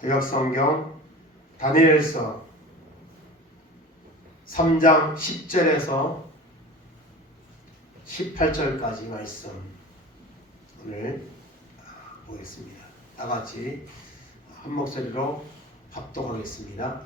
구약성경 다니엘서 3장 10절에서 18절까지 말씀 오늘 보겠습니다. 다같이 한 목소리로 합독하겠습니다.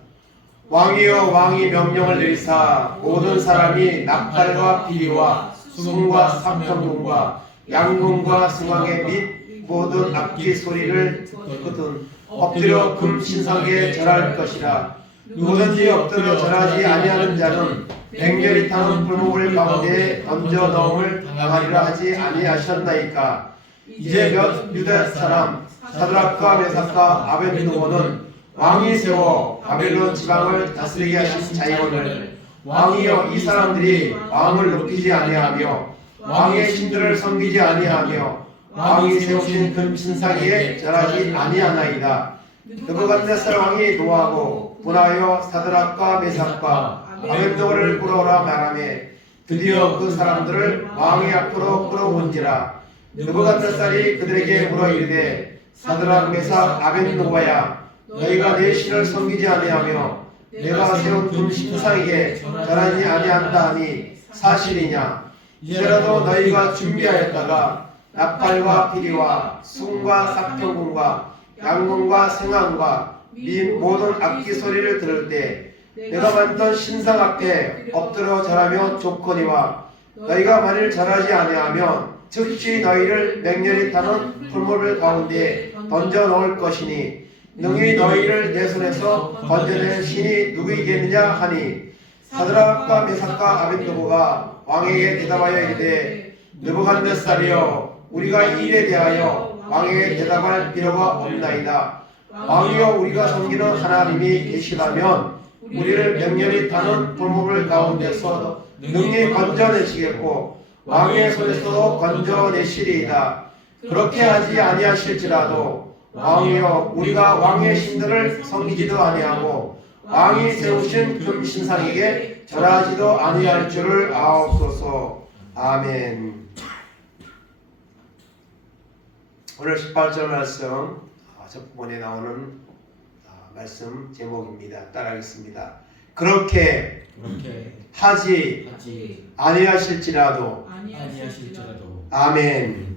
왕이여 왕이 명령을 내리사 모든 사람이 나팔과 비리와 숭과 삼천궁과 양궁과 승왕의 및 모든 악기 소리를 듣거든 엎드려 금 신상에 절할 것이라. 누구든지 엎드려 절하지 아니하는 자는 맹렬히 타는 불목을 가운데에 던져 넣음을 당하리라 하지 아니하셨나이까. 이제 몇 유다 사람 사드락과 메삭과 아벳느고는 왕이 세워 바벨론 지방을 다스리게 하신 자이거늘 왕이여 이 사람들이 왕을 높이지 아니하며 왕의 신들을 섬기지 아니하며 왕이 세우신 금 신상에 절하지 아니하나이다. 느부갓네살 왕이 노하고 분하여 사드락과 메삭과 아벳느고를 끌어오라 말하매 드디어 그 사람들을 왕의 앞으로 끌어온지라. 느부갓네살이 그들에게 물어 이르되 사드락 메삭 아벳느고야 너희가 내 신을 섬기지 아니하며 내가 세운 금 신상에게 절하지 아니한다 하니 사실이냐. 이제라도 너희가 준비하였다가 나팔과 피리와 숭과 삭평궁과 양궁과 생황과 및 모든 악기 소리를 들을 때 내가 만든 신상 앞에 엎드려 절하며 족거니와 너희가 만일 절하지 아니하면 즉시 너희를 맹렬히 타는 풀무불 가운데 던져 넣을 것이니 능히 너희를 내 손에서 건져낼 신이 누구이겠느냐 하니 사드락과 메삭과 아벳느고가 왕에게 대답하여 이르되 느부갓네살이여 우리가 이 일에 대하여 왕에게 대답할 필요가 없나이다. 왕이여 우리가 섬기는 하나님이 계시다면 우리를 맹렬히 타는 불목을 가운데서 능히 건져내시겠고 왕의 손에서도 건져내시리이다. 그렇게 하지 아니하실지라도 왕이여 우리가 왕의 신들을 섬기지도 아니하고 왕이 세우신 금 신상에게 절하지도 아니할 줄을 아옵소서. 아멘. 오늘 18절 말씀 첫 부분에 나오는 말씀 제목입니다. 따라하겠습니다. 그렇게 하지 아니하실지라도. 아멘.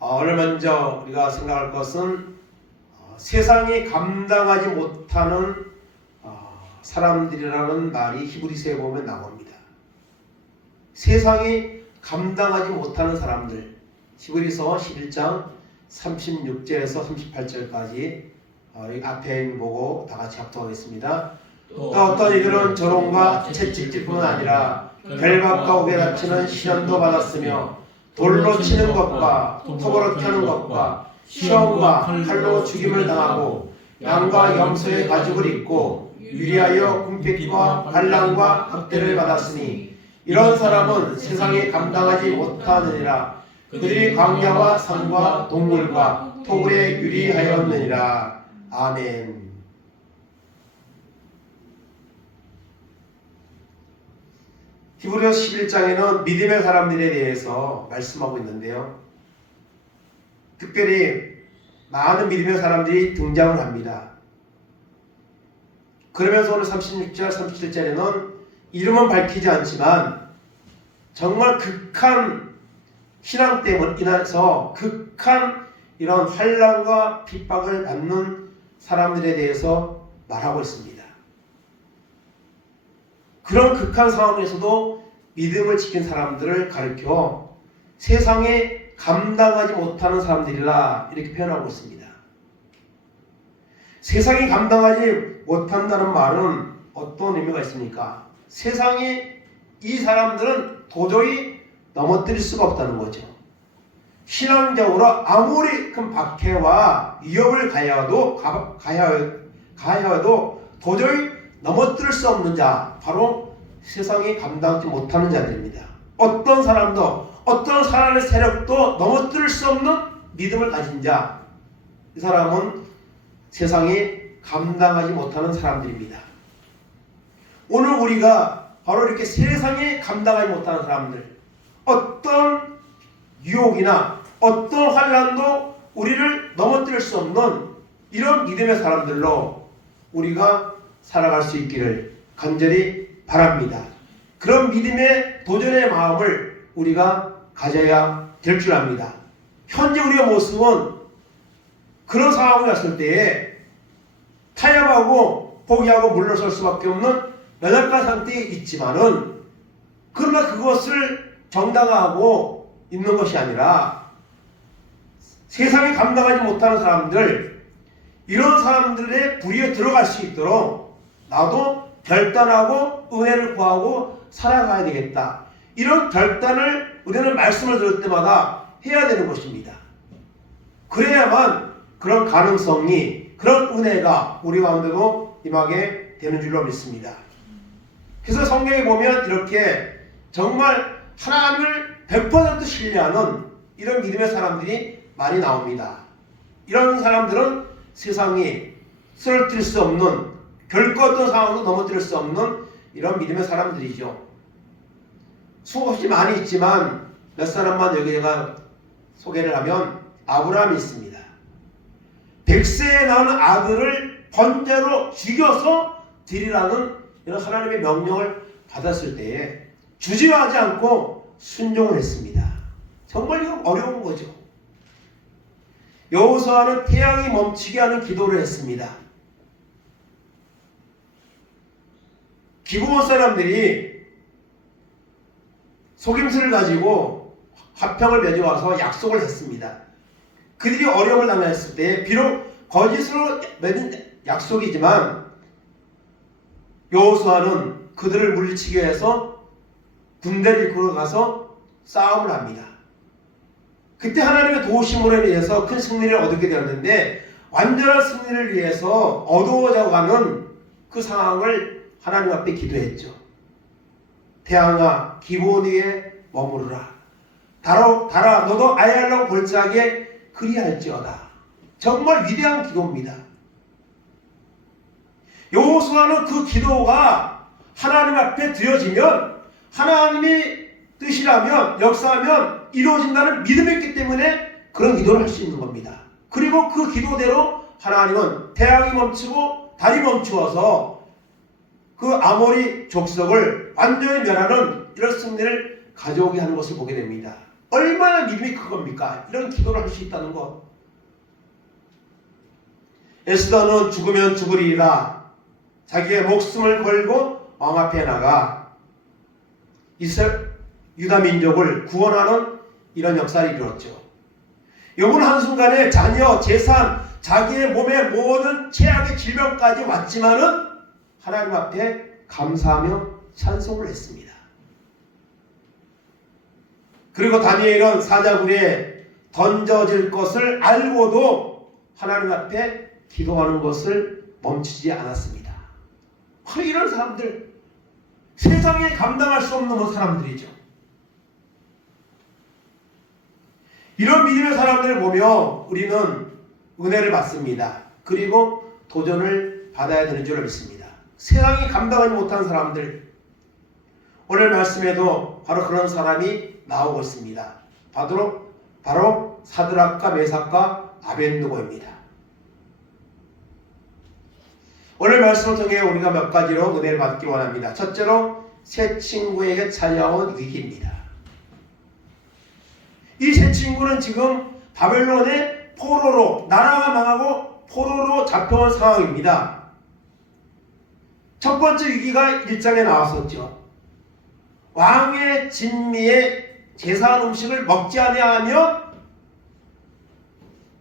오늘 먼저 우리가 생각할 것은 세상이 감당하지 못하는 사람들이라는 말이 히브리서에 보면 나옵니다. 세상이 감당하지 못하는 사람들, 히브리서 11장 36절에서 38절까지 앞에 보고 다 같이 합독하겠습니다. 또 어떤 이들은 조롱과 채찍질뿐만 아니라 결박과 옥에 갇히는 시련도 받았으며 돌로 치는 것과 토벌을 켜는 것과 시험과 칼로 죽임을 당하고 양과 염소의 가죽을 입고 유리하여 궁핍과 반란과 학대를 받았으니 이런 사람은 세상에 감당하지 못하느니라. 그들이 광야와 산과 동물과 토굴에 유리하였느니라. 아멘. 히브리서 11장에는 믿음의 사람들에 대해서 말씀하고 있는데요. 특별히 많은 믿음의 사람들이 등장을 합니다. 그러면서 오늘 36절, 37절에는 이름은 밝히지 않지만 정말 극한 신앙 때문에 인해서 극한 이런 환난과 핍박을 받는 사람들에 대해서 말하고 있습니다. 그런 극한 상황에서도 믿음을 지킨 사람들을 가리켜 세상에 감당하지 못하는 사람들이라 이렇게 표현하고 있습니다. 세상이 감당하지 못한다는 말은 어떤 의미가 있습니까? 세상이 이 사람들은 도저히 넘어뜨릴 수가 없다는 거죠. 신앙적으로 아무리 큰 박해와 위협을 가해도 도저히 넘어뜨릴 수 없는 자, 바로 세상이 감당하지 못하는 자들입니다. 어떤 사람도, 어떤 사람의 세력도 넘어뜨릴 수 없는 믿음을 가진 자, 이 사람은 세상이 감당하지 못하는 사람들입니다. 오늘 우리가 바로 이렇게 세상에 감당하지 못하는 사람들, 어떤 유혹이나 어떤 환난도 우리를 넘어뜨릴 수 없는 이런 믿음의 사람들로 우리가 살아갈 수 있기를 간절히 바랍니다. 그런 믿음의 도전의 마음을 우리가 가져야 될 줄 압니다. 현재 우리의 모습은 그런 상황이 왔을 때에 타협하고 포기하고 물러설 수밖에 없는 연약한 상태에 있지만은, 그러나 그것을 정당화하고 있는 것이 아니라 세상에 감당하지 못하는 사람들, 이런 사람들의 부리에 들어갈 수 있도록 나도 결단하고 은혜를 구하고 살아가야 되겠다, 이런 결단을 우리는 말씀을 들을 때마다 해야 되는 것입니다. 그래야만 그런 가능성이, 그런 은혜가 우리 가운데도 임하게 되는 줄로 믿습니다. 그래서 성경에 보면 이렇게 정말 하나님을 100% 신뢰하는 이런 믿음의 사람들이 많이 나옵니다. 이런 사람들은 세상이 쓰러뜨릴 수 없는, 결코 어떤 상황도 넘어뜨릴 수 없는 이런 믿음의 사람들이죠. 수없이 많이 있지만 몇 사람만 여기 제가 소개를 하면, 아브라함이 있습니다. 100세에 낳은 아들을 번제로 죽여서 드리라는 이런 하나님의 명령을 받았을 때에 주저하지 않고 순종을 했습니다. 정말 이거 어려운 거죠. 여호수아는 태양이 멈추게 하는 기도를 했습니다. 기브온 사람들이 속임수를 가지고 화평을 맺어와서 약속을 했습니다. 그들이 어려움을 당했을 때 비록 거짓으로 맺은 약속이지만 여호수아는 그들을 물리치기 위해서 군대를 이끌어 가서 싸움을 합니다. 그때 하나님의 도우심으로 인해서 큰 승리를 얻게 되었는데, 완전한 승리를 위해서 어두워져 가는 그 상황을 하나님 앞에 기도했죠. 태양아 기브온 위에 머무르라. 달아 너도 아얄로 골짜기에 그리할지어다. 정말 위대한 기도입니다. 여호수아는 그 기도가 하나님 앞에 드려지면, 하나님이 뜻이라면, 역사하면 이루어진다는 믿음이 있기 때문에 그런 기도를 할 수 있는 겁니다. 그리고 그 기도대로 하나님은 태양이 멈추고 달이 멈추어서 그 아모리 족속을 완전히 멸하는 이런 승리를 가져오게 하는 것을 보게 됩니다. 얼마나 믿음이 큰 겁니까? 이런 기도를 할 수 있다는 것. 에스더는 죽으면 죽으리라 자기의 목숨을 걸고 왕 앞에 나가 유다 민족을 구원하는 이런 역사를 이루었죠. 요번 한순간에 자녀, 재산, 자기의 몸의 모든 최악의 질병까지 왔지만은 하나님 앞에 감사하며 찬송을 했습니다. 그리고 다니엘은 사자굴에 던져질 것을 알고도 하나님 앞에 기도하는 것을 멈추지 않았습니다. 바로 이런 사람들, 세상에 감당할 수 없는 사람들이죠. 이런 믿음의 사람들을 보며 우리는 은혜를 받습니다. 그리고 도전을 받아야 되는 줄 믿습니다. 세상이 감당하지 못하는 사람들, 오늘 말씀에도 바로 그런 사람이 나오고 있습니다. 바로 사드락과 메삭과 아벳느고입니다. 오늘 말씀을 통해 우리가 몇 가지로 은혜를 받기 원합니다. 첫째로 새 친구에게 찾아온 위기입니다. 이 새 친구는 지금 바벨론의 포로로, 나라가 망하고 포로로 잡혀온 상황입니다. 첫 번째 위기가 1장에 나왔었죠. 왕의 진미의 제사한 음식을 먹지 아니하면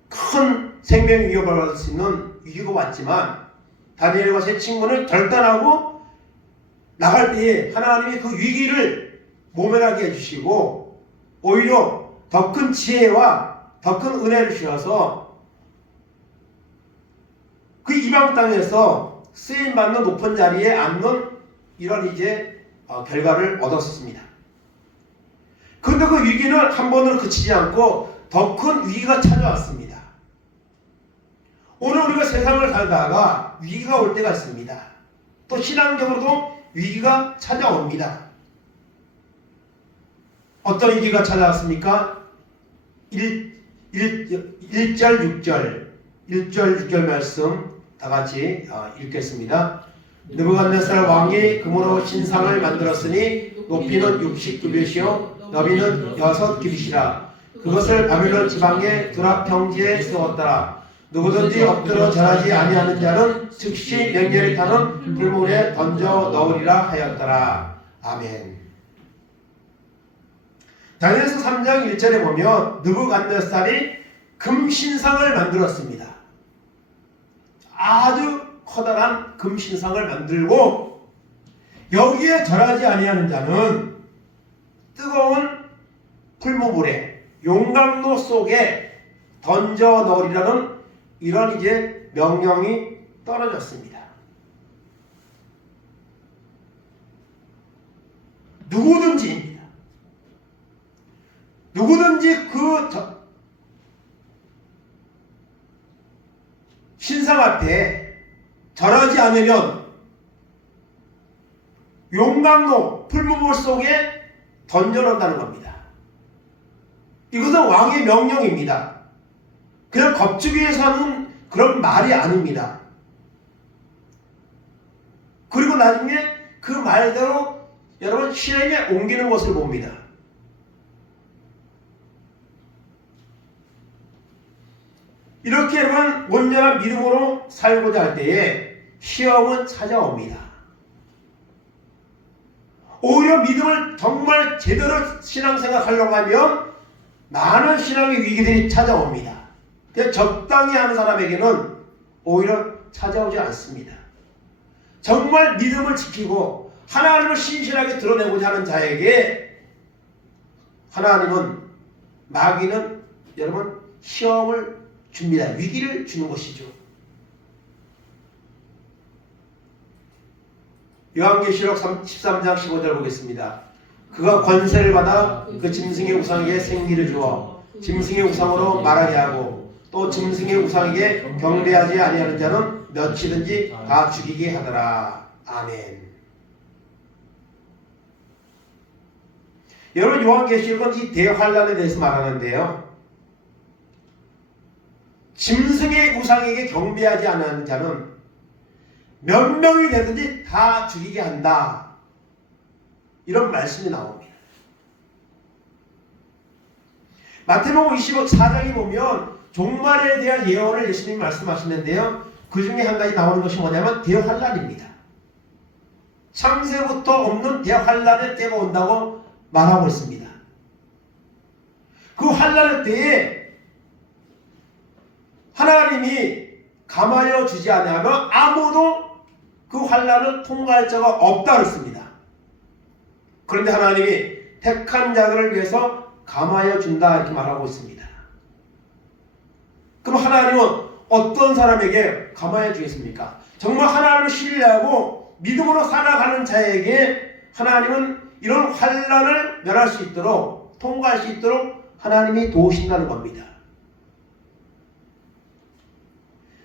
큰 생명 위협을 받을 수 있는 위기가 왔지만, 다니엘과 새 친구는 결단하고 나갈 때에 하나님이 그 위기를 모면하게 해주시고 오히려 더 큰 지혜와 더 큰 은혜를 주셔서 그 이방 땅에서 쓰임받는 높은 자리에 앉는 이런 이제 결과를 얻었습니다. 그런데 그 위기는 한 번으로 그치지 않고 더 큰 위기가 찾아왔습니다. 오늘 우리가 세상을 살다가 위기가 올 때가 있습니다. 또 신앙적으로도 위기가 찾아옵니다. 어떤 위기가 찾아왔습니까? 1절 6절 말씀 다 같이 읽겠습니다. 느부갓네살 왕이 금으로 신상을 만들었으니 높이는 60규빗이요 너비는 6규빗이라. 그것을 바빌론 지방의 두랍 평지에 세웠더라. 누구든지 엎드러 절하지 아니하는 자는 즉시 맹렬히 타는 불물에 던져 넣으리라 하였더라. 아멘. 다니엘서 3장 1절에 보면 느부갓네살이 금신상을 만들었습니다. 아주 커다란 금신상을 만들고 여기에 절하지 아니하는 자는 뜨거운 풀무불에 용광로 속에 던져 넣으리라는 이런 이제 명령이 떨어졌습니다. 누구든지 그 신상 앞에 절하지 않으면 용광로 풀무불 속에 던져놓는다는 겁니다. 이것은 왕의 명령입니다. 그냥 겁주기에서 하는 그런 말이 아닙니다. 그리고 나중에 그 말대로 여러분 실행에 옮기는 것을 봅니다. 이렇게 여러분 온전한 믿음으로 살고자 할 때에 시험은 찾아옵니다. 오히려 믿음을 정말 제대로 신앙생활 하려고 하면 많은 신앙의 위기들이 찾아옵니다. 적당히 하는 사람에게는 오히려 찾아오지 않습니다. 정말 믿음을 지키고 하나님을 신실하게 드러내고자 하는 자에게 하나님은 마귀는 여러분 시험을 줍니다. 위기를 주는 것이죠. 요한계시록 13장 15절 보겠습니다. 그가 권세를 받아 그 짐승의 우상에게 생기를 주어 짐승의 우상으로 말하게 하고 또 짐승의 우상에게 경배하지 아니하는 자는 몇이든지 다 죽이게 하더라. 아멘. 여러분 요한계시록은 이 대환란에 대해서 말하는데요. 짐승의 우상에게 경배하지 않는 자는 몇 명이 되든지 다 죽이게 한다. 이런 말씀이 나옵니다. 마태복음 24장에 보면 종말에 대한 예언을 예수님이 말씀하시는데요. 그 중에 한 가지 나오는 것이 뭐냐면 대환란입니다. 창세부터 없는 대환란의 때가 온다고 말하고 있습니다. 그 환란의 때에 하나님이 감하여 주지 않으면 아무도 그 환란을 통과할 자가 없다 그랬습니다. 그런데 하나님이 택한 자들을 위해서 감하여 준다 이렇게 말하고 있습니다. 그럼 하나님은 어떤 사람에게 감하여 주겠습니까? 정말 하나님을 신뢰하고 믿음으로 살아가는 자에게 하나님은 이런 환란을 면할 수 있도록 통과할 수 있도록 하나님이 도우신다는 겁니다.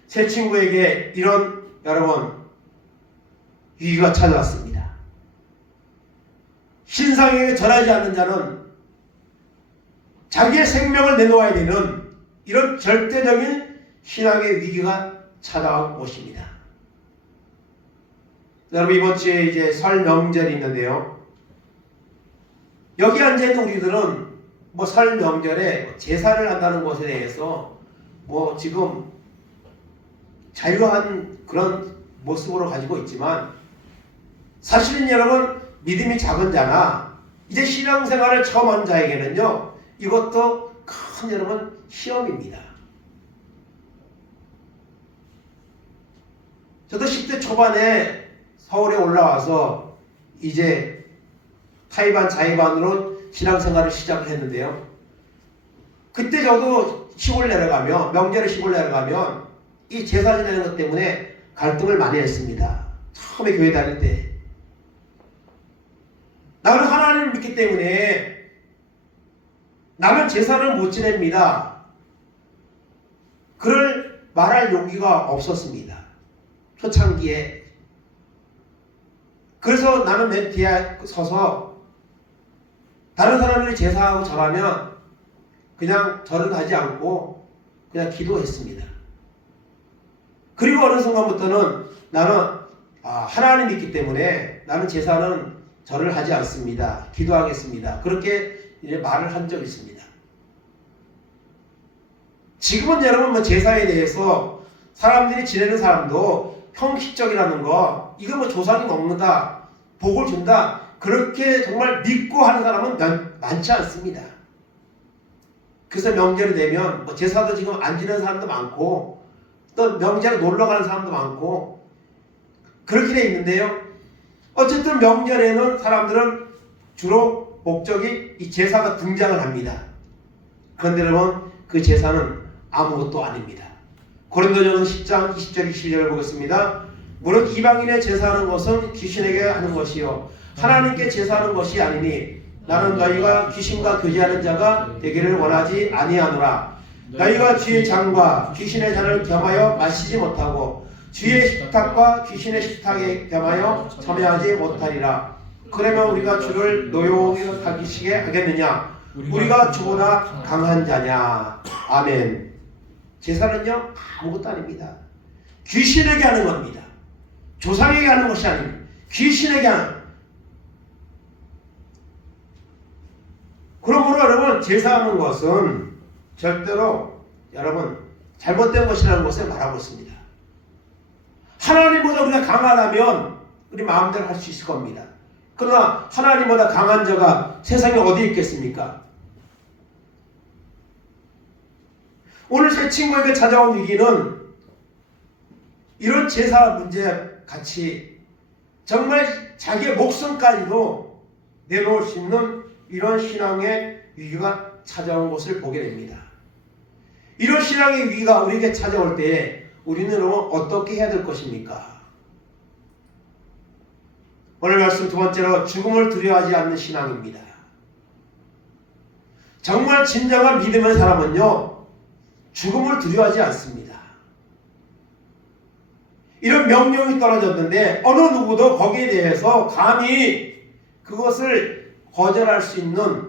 새 친구에게 이런 여러분 위기가 찾아왔습니다. 신상에게 절하지 않는 자는 자기의 생명을 내놓아야 되는 이런 절대적인 신앙의 위기가 찾아온 것입니다. 여러분 이번 주에 이제 설 명절이 있는데요. 여기 앉아있는 우리들은 뭐 설 명절에 제사를 한다는 것에 대해서 뭐 지금 자유한 그런 모습으로 가지고 있지만 사실은 여러분 믿음이 작은 자나 이제 신앙생활을 처음 한 자에게는요 이것도 큰 여러분 시험입니다. 저도 10대 초반에 서울에 올라와서 이제 타이반 자이반으로 신앙생활을 시작을 했는데요. 그때 저도 시골 내려가면 명절에 시골 내려가면 이 제사 지내는 것 때문에 갈등을 많이 했습니다. 처음에 교회 다닐 때 나는 하나님을 믿기 때문에 나는 제사를 못 지냅니다. 그럴 말할 용기가 없었습니다. 초창기에. 그래서 나는 맨 뒤에 서서 다른 사람들이 제사하고 절하면 그냥 절은 하지 않고 그냥 기도했습니다. 그리고 어느 순간부터는 나는 하나님이 있기 때문에 나는 제사는 절을 하지 않습니다. 기도하겠습니다. 그렇게 이제 말을 한 적이 있습니다. 지금은 여러분 뭐 제사에 대해서 사람들이 지내는 사람도 형식적이라는 거, 이거 뭐 조상이 먹는다, 복을 준다, 그렇게 정말 믿고 하는 사람은 많지 않습니다. 그래서 명절이 되면 뭐 제사도 지금 안 지내는 사람도 많고 또 명절에 놀러 가는 사람도 많고 그렇게 돼 있는데요. 어쨌든 명절에는 사람들은 주로 목적이 이 제사가 등장을 합니다. 그런데 여러분 그 제사는 아무것도 아닙니다. 고린도전서 10장 20절 21절을 보겠습니다. 무릇 이방인의 제사하는 것은 귀신에게 하는 것이요 하나님께 제사하는 것이 아니니 나는 너희가 귀신과 교제하는 자가 되기를 원하지 아니하노라. 너희가 주의 잔과 귀신의 잔을 겸하여 마시지 못하고 주의 식탁과 귀신의 식탁에 겸하여 참여하지 못하리라. 그러면 우리가 주를 노여우게 하기시게 하겠느냐? 우리가 주보다 강한 자냐? 아멘. 제사는요 아무것도 아닙니다. 귀신에게 하는 겁니다. 조상에게 하는 것이 아닙니다. 귀신에게 하는. 그러므로 여러분 제사하는 것은 절대로 여러분 잘못된 것이라는 것을 말하고 있습니다. 하나님보다 우리가 강하다면 우리 마음대로 할 수 있을 겁니다. 그러나 하나님보다 강한 자가 세상에 어디 있겠습니까? 오늘 제 친구에게 찾아온 위기는 이런 제사 문제 같이 정말 자기의 목숨까지도 내놓을 수 있는 이런 신앙의 위기가 찾아온 것을 보게 됩니다. 이런 신앙의 위기가 우리에게 찾아올 때에 우리는 어떻게 해야 될 것입니까? 오늘 말씀 두 번째로 죽음을 두려워하지 않는 신앙입니다. 정말 진정한 믿음의 사람은요 죽음을 두려워하지 않습니다. 이런 명령이 떨어졌는데 어느 누구도 거기에 대해서 감히 그것을 거절할 수 있는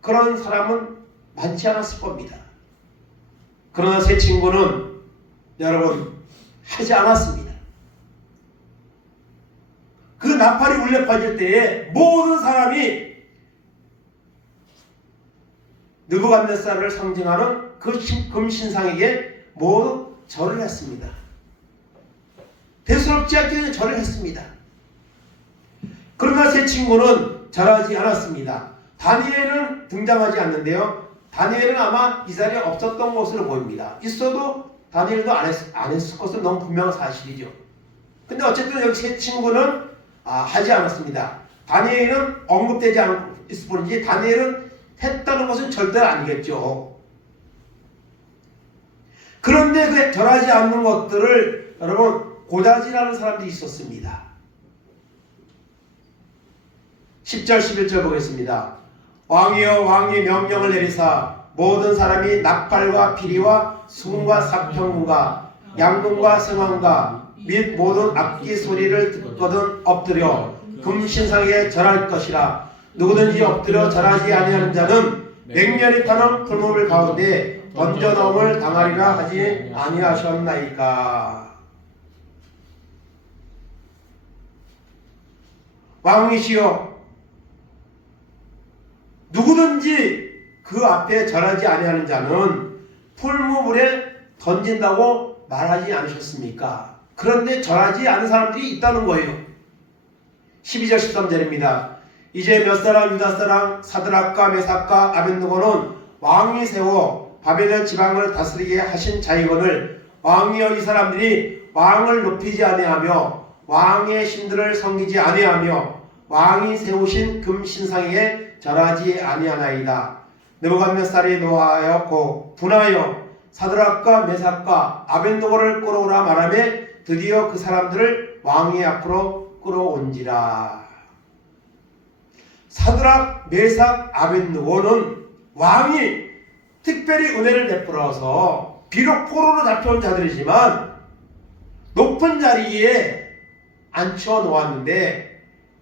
그런 사람은 많지 않았을 겁니다. 그러나 제 친구는 여러분 하지 않았습니다. 그 나팔이 울려 퍼질 때에 모든 사람이 느부갓네살을 상징하는 그 금신상에게 모두 절을 했습니다. 대수롭지 않게 절을 했습니다. 그러나 제 친구는 절하지 않았습니다. 다니엘은 등장하지 않는데요. 다니엘은 아마 이 자리에 없었던 것으로 보입니다. 있어도 다니엘도 안 했을 것은 너무 분명한 사실이죠. 근데 어쨌든 여기 제 친구는 하지 않았습니다. 다니엘은 언급되지 않을 뿐이지 다니엘은 했다는 것은 절대로 아니겠죠. 그런데 그 절하지 않는 것들을 여러분 고다지라는 사람들이 있었습니다. 10절 11절 보겠습니다. 왕이여 왕이 명령을 내리사 모든 사람이 나팔과 피리와 숭과 사평과 양궁과 성왕과 및 모든 악기 소리를 듣거든 엎드려 금신상에 절할 것이라. 누구든지 엎드려 절하지 아니하는 자는 맹렬히 타는 풀무불 가운데 던져넣음을 당하리라 하지 아니하셨나이까. 왕이시여 누구든지 그 앞에 절하지 아니하는 자는 풀무불에 던진다고 말하지 않으셨습니까? 그런데 절하지 않은 사람들이 있다는 거예요. 12절 13절입니다. 이제 몇 사람 유다 사람 사드락과 메삭과 아벳느고는 왕이 세워 바벨론 지방을 다스리게 하신 자이거늘 왕이여 이 사람들이 왕을 높이지 아니하며 왕의 신들을 섬기지 아니하며 왕이 세우신 금신상에 절하지 아니하나이다. 느부갓네살이 노하였고 분하여 사드락과 메삭과 아벳느고를 끌어오라 말하며 드디어 그 사람들을 왕의 앞으로 끌어온지라. 사드락, 메삭, 아벳느고는 왕이 특별히 은혜를 베풀어서 비록 포로로 잡혀온 자들이지만 높은 자리에 앉혀 놓았는데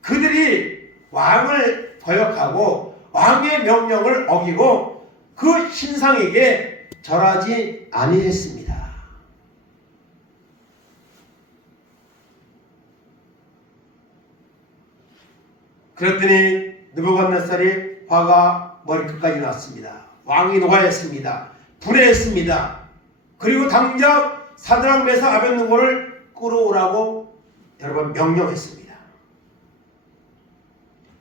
그들이 왕을 거역하고 왕의 명령을 어기고 그 신상에게 절하지 아니했습니다. 그랬더니 느부갓네살이 화가 머리끝까지 났습니다. 왕이 노하였습니다. 분해했습니다. 그리고 당장 사드락 메삭 아벳느고를 끌어오라고 여러분 명령했습니다.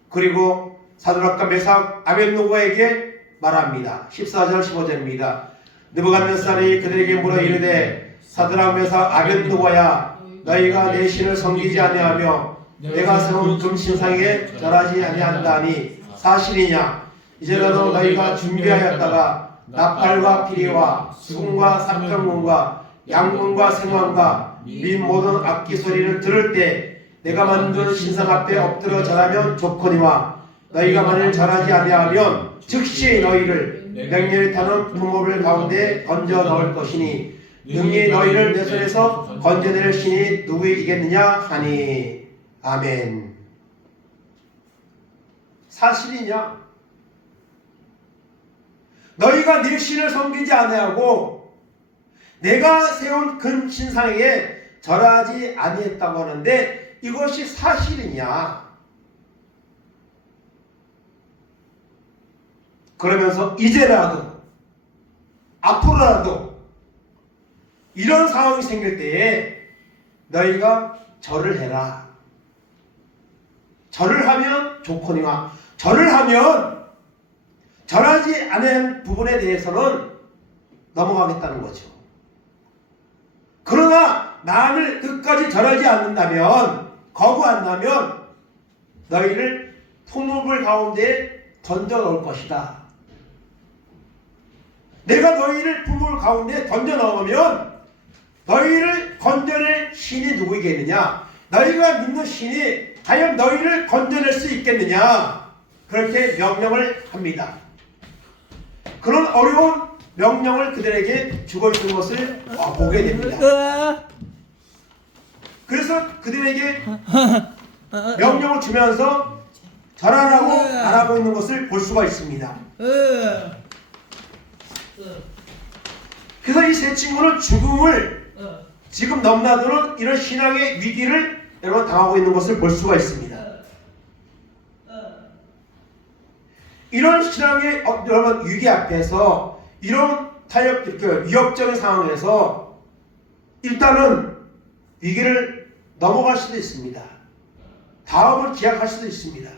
그리고 사드락과 메삭 아벳느고에게 말합니다. 14절 15절입니다. 느부갓네살이 그들에게 물어 이르되 사드락 메삭 아벳느고야 너희가 내 신을 섬기지 아니하며 내가 세운 금신상에 절하지 아니한다니 사실이냐? 이제라도 너희가 준비하였다가 나팔과 피리와 수금과 사평문과 양문과 생황과 및 모든 악기 소리를 들을 때 내가 만든 신상 앞에 엎드려 절하면 좋거니와 너희가 만일 절하지 아니하면 즉시 너희를 맹렬히 타는 풍업을 가운데 던져 넣을 것이니 능히 너희를 내 손에서 건져낼 신이 누구이겠느냐 하니. 아멘. 사실이냐? 너희가 네 신을 섬기지 아니하고 내가 세운 금 신상에 절하지 아니했다고 하는데 이것이 사실이냐? 그러면서 이제라도 앞으로라도 이런 상황이 생길 때에 너희가 절을 해라. 절을 하면 좋거니와 절을 하면 절하지 않은 부분에 대해서는 넘어가겠다는 거죠. 그러나 만일 끝까지 절하지 않는다면 거부한다면 너희를 풍업을 가운데 던져 넣을 것이다. 내가 너희를 풍물 가운데 던져 넣으면 너희를 건져낼 신이 누구이겠느냐? 너희가 믿는 신이 과연 너희를 건져낼 수 있겠느냐? 그렇게 명령을 합니다. 그런 어려운 명령을 그들에게 주고 있는 것을 보게 됩니다. 그래서 그들에게 명령을 주면서 절하라고 말하고 있는 것을 볼 수가 있습니다. 그래서 이 세 친구는 죽음을 지금 넘나드는 이런 신앙의 위기를 여러분 당하고 있는 것을 볼 수가 있습니다. 이런 신앙의 여러분 위기 앞에서 이런 위협적인 상황에서 일단은 위기를 넘어갈 수도 있습니다. 다음을 기약할 수도 있습니다.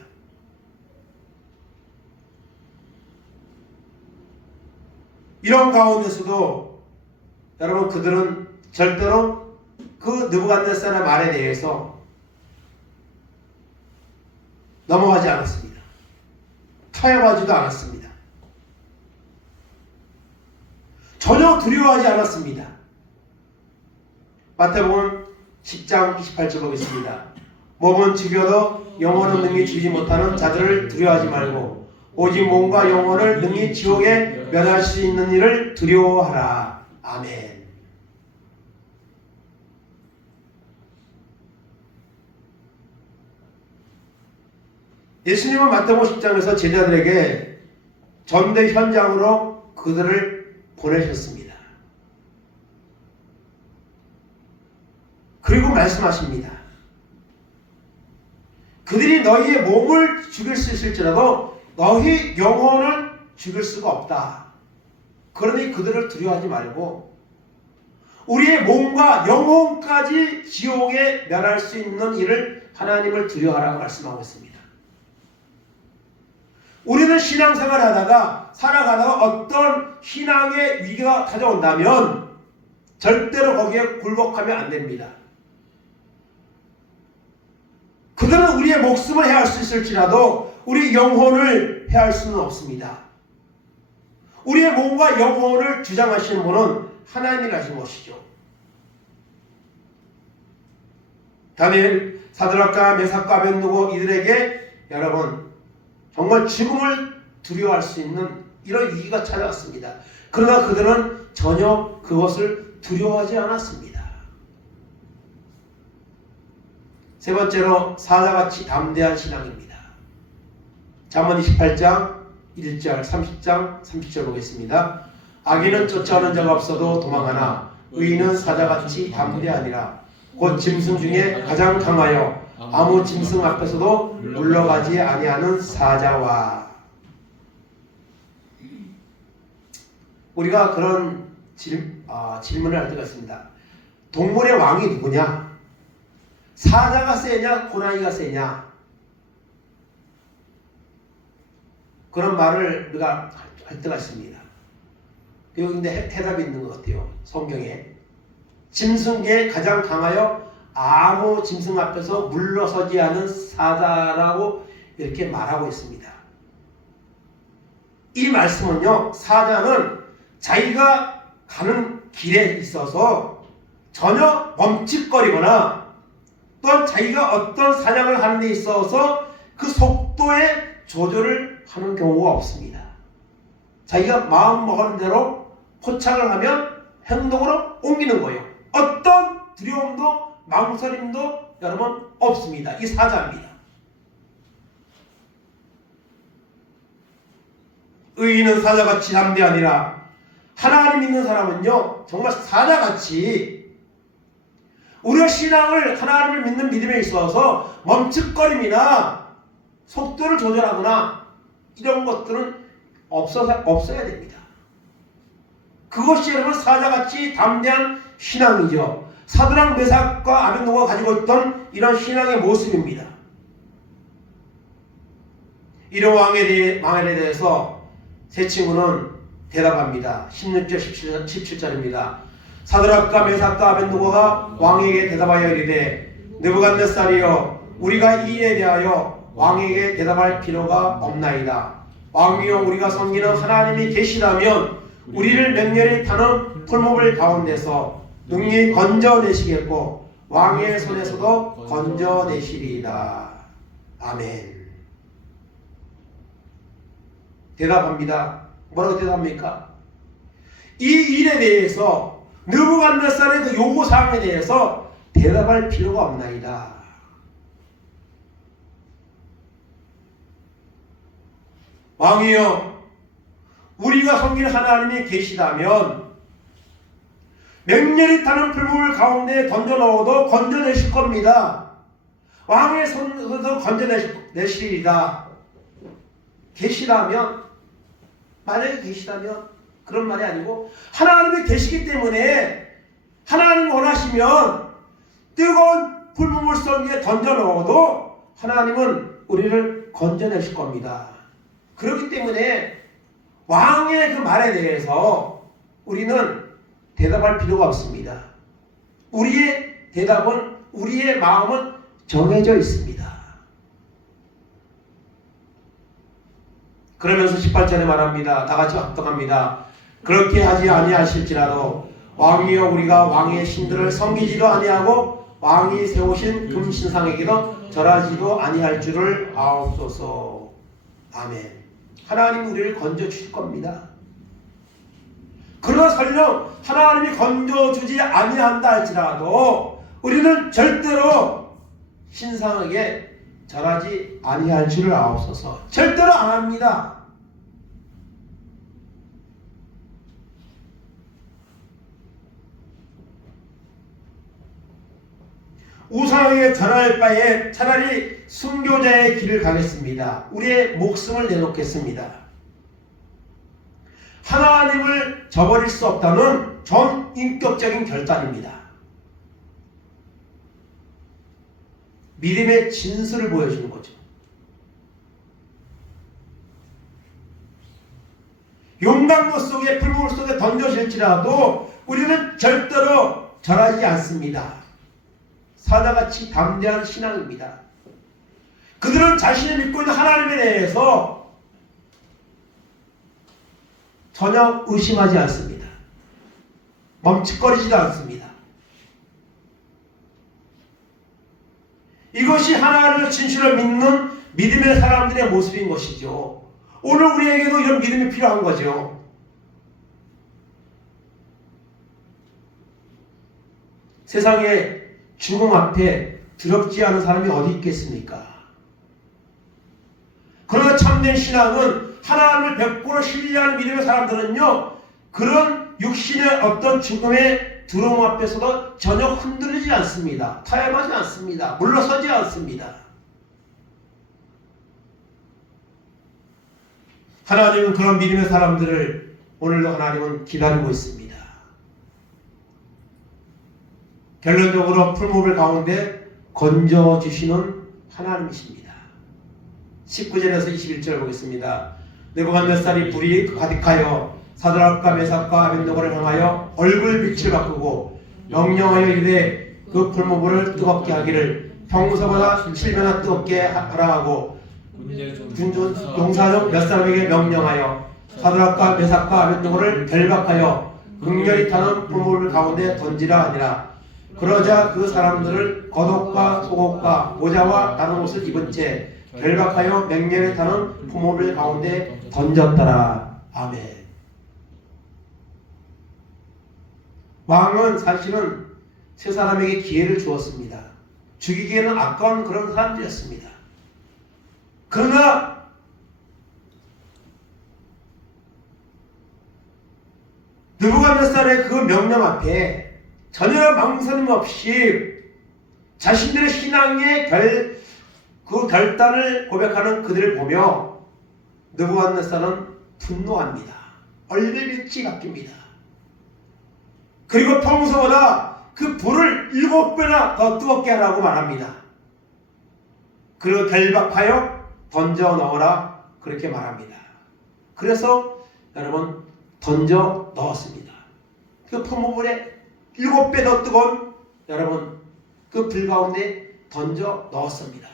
이런 가운데서도 여러분 그들은 절대로 그 느부갓네살의 말에 대해서 넘어가지 않았습니다. 타협하지도 않았습니다. 전혀 두려워하지 않았습니다. 마태복음 10장 28절 보겠습니다. 몸은 죽여도 영혼은 능히 주지 못하는 자들을 두려워하지 말고 오직 몸과 영혼을 능히 지옥에 멸할 수 있는 일을 두려워하라. 아멘. 예수님은 마태복음 10장에서 제자들에게 전대 현장으로 그들을 보내셨습니다. 그리고 말씀하십니다. 그들이 너희의 몸을 죽일 수 있을지라도 너희 영혼을 죽일 수가 없다. 그러니 그들을 두려워하지 말고 우리의 몸과 영혼까지 지옥에 멸할 수 있는 일을 하나님을 두려워하라고 말씀하고 있습니다. 우리는 신앙생활을 하다가 살아가다가 어떤 신앙의 위기가 찾아온다면 절대로 거기에 굴복하면 안 됩니다. 그들은 우리의 목숨을 해할 수 있을지라도 우리 영혼을 해할 수는 없습니다. 우리의 몸과 영혼을 주장하시는 분은 하나님이라신 것이죠. 다니엘, 사드락과 메삭과 아벳느고 이들에게 여러분 정말 죽음을 두려워할 수 있는 이런 위기가 찾아왔습니다. 그러나 그들은 전혀 그것을 두려워하지 않았습니다. 세 번째로 사자같이 담대한 신앙입니다. 잠언 28장 1절 30장 30절 보겠습니다. 악인은 쫓아오는 자가 없어도 도망하나 의인은 사자같이 담대하니라. 곧 짐승 중에 가장 강하여 아무 짐승 앞에서도 물러가지 아니하는 사자와. 우리가 그런 질문을 할 때가 있습니다. 동물의 왕이 누구냐? 사자가 세냐? 고라니가 세냐? 그런 말을 우리가 할 때가 있습니다. 여기 근데 해답이 있는 것 같아요. 성경에. 짐승 중에 가장 강하여 아무 짐승 앞에서 물러서지 않은 사자라고 이렇게 말하고 있습니다. 이 말씀은요, 사자는 자기가 가는 길에 있어서 전혀 멈칫거리거나 또한 자기가 어떤 사냥을 하는 데 있어서 그 속도에 조절을 하는 경우가 없습니다. 자기가 마음 먹은 대로 포착을 하면 행동으로 옮기는 거예요. 어떤 두려움도 망설임도 여러분 없습니다. 이 사자입니다. 의인은 사자같이 담대하니라. 하나님 믿는 사람은요, 정말 사자같이 우리의 신앙을, 하나님을 믿는 믿음에 있어서 멈칫거림이나 속도를 조절하거나 이런 것들은 없어야 됩니다. 그것이 여러분 사자같이 담대한 신앙이죠. 사드락 메삭과 아벤노고가 가지고 있던 이런 신앙의 모습입니다. 이런 왕에 대해서 세 친구는 대답합니다. 16절 17절입니다. 사드락과 메삭과 아벤노고가 왕에게 대답하여 이르되 느부갓네살이여, 우리가 이 일에 대하여 왕에게 대답할 필요가 없나이다. 왕이여, 우리가 섬기는 하나님이 계시다면 우리를 맹렬히 타는 풀무불 가운데서 능히 건져내시겠고 왕의 손에서도 건져내시리이다. 아멘. 대답합니다. 뭐라고 대답합니까? 이 일에 대해서, 느부갓네살의 그 요구사항에 대해서 대답할 필요가 없나이다. 왕이여, 우리가 섬길 하나님이 계시다면 맹렬히 타는 풀무불 가운데 던져 넣어도 건져내실 겁니다. 왕의 손에서 건져내시리이다. 계시다면, 만약에 계시다면, 그런 말이 아니고 하나님이 계시기 때문에 하나님 원하시면 뜨거운 풀무불 속에 던져 넣어도 하나님은 우리를 건져내실 겁니다. 그렇기 때문에 왕의 그 말에 대해서 우리는 대답할 필요가 없습니다. 우리의 대답은, 우리의 마음은 정해져 있습니다. 그러면서 18절에 말합니다. 다 같이 합독합니다. 그렇게 하지 아니하실지라도 왕이여, 우리가 왕의 신들을 섬기지도 아니하고 왕이 세우신 금신상에게도 절하지도 아니할 줄을 아옵소서. 아멘. 하나님 우리를 건져주실 겁니다. 그러나 설령 하나님이 건져주지 아니한다 할지라도 우리는 절대로 신상에게 절하지 아니할 줄을 아옵소서. 절대로 안 합니다. 우상에게 절할 바에 차라리 순교자의 길을 가겠습니다. 우리의 목숨을 내놓겠습니다. 하나님을 저버릴 수 없다는 전인격적인 결단입니다. 믿음의 진수를 보여주는 거죠. 용광로 속에, 풀무불 속에 던져질지라도 우리는 절대로 절하지 않습니다. 사자같이 담대한 신앙입니다. 그들은 자신이 믿고 있는 하나님에 대해서 전혀 의심하지 않습니다. 멈칫거리지도 않습니다. 이것이 하나님을 진실로 믿는 믿음의 사람들의 모습인 것이죠. 오늘 우리에게도 이런 믿음이 필요한 거죠. 세상의 죽음 앞에 더럽지 않은 사람이 어디 있겠습니까? 그러나 참된 신앙은 하나님을 100% 신뢰하는 믿음의 사람들은요, 그런 육신의 어떤 죽음의 두려움 앞에서도 전혀 흔들리지 않습니다. 타협하지 않습니다. 물러서지 않습니다. 하나님은 그런 믿음의 사람들을 오늘도 하나님은 기다리고 있습니다. 결론적으로 풀무불 가운데 건져주시는 하나님이십니다. 19절에서 21절 보겠습니다. 느부갓네살이 불이 가득하여 사드락과 메삭과 아벳느고를 향하여 얼굴 빛을 바꾸고 명령하여 이르되 그 풀무불을 뜨겁게 하기를 평소보다 7배나 뜨겁게 하라 하고 용사적 몇 사람에게 명령하여 사드락과 메삭과 아벳느고를 결박하여 극렬히 타는 풀무불 가운데 던지라 하니라. 그러자 그 사람들을 겉옷과 속옷과 모자와 다른 옷을 입은 채 결박하여 맹렬히 타는 풀무불 가운데 던졌더라. 아멘. 왕은 사실은 세 사람에게 기회를 주었습니다. 죽이기에는 아까운 그런 사람들이었습니다. 그러나 느부갓네살의 그 명령 앞에 전혀 망설임 없이 자신들의 신앙의 결단을 고백하는 그들을 보며 느부갓네살은 분노합니다. 얼굴빛이 바뀝니다. 그리고 평소보다 그 불을 7배나 더 뜨겁게 하라고 말합니다. 그리고 결박하여 던져 넣어라 그렇게 말합니다. 그래서 여러분 던져 넣었습니다. 그 풀무불에 7배 더 뜨거운 여러분 그 불 가운데 던져 넣었습니다.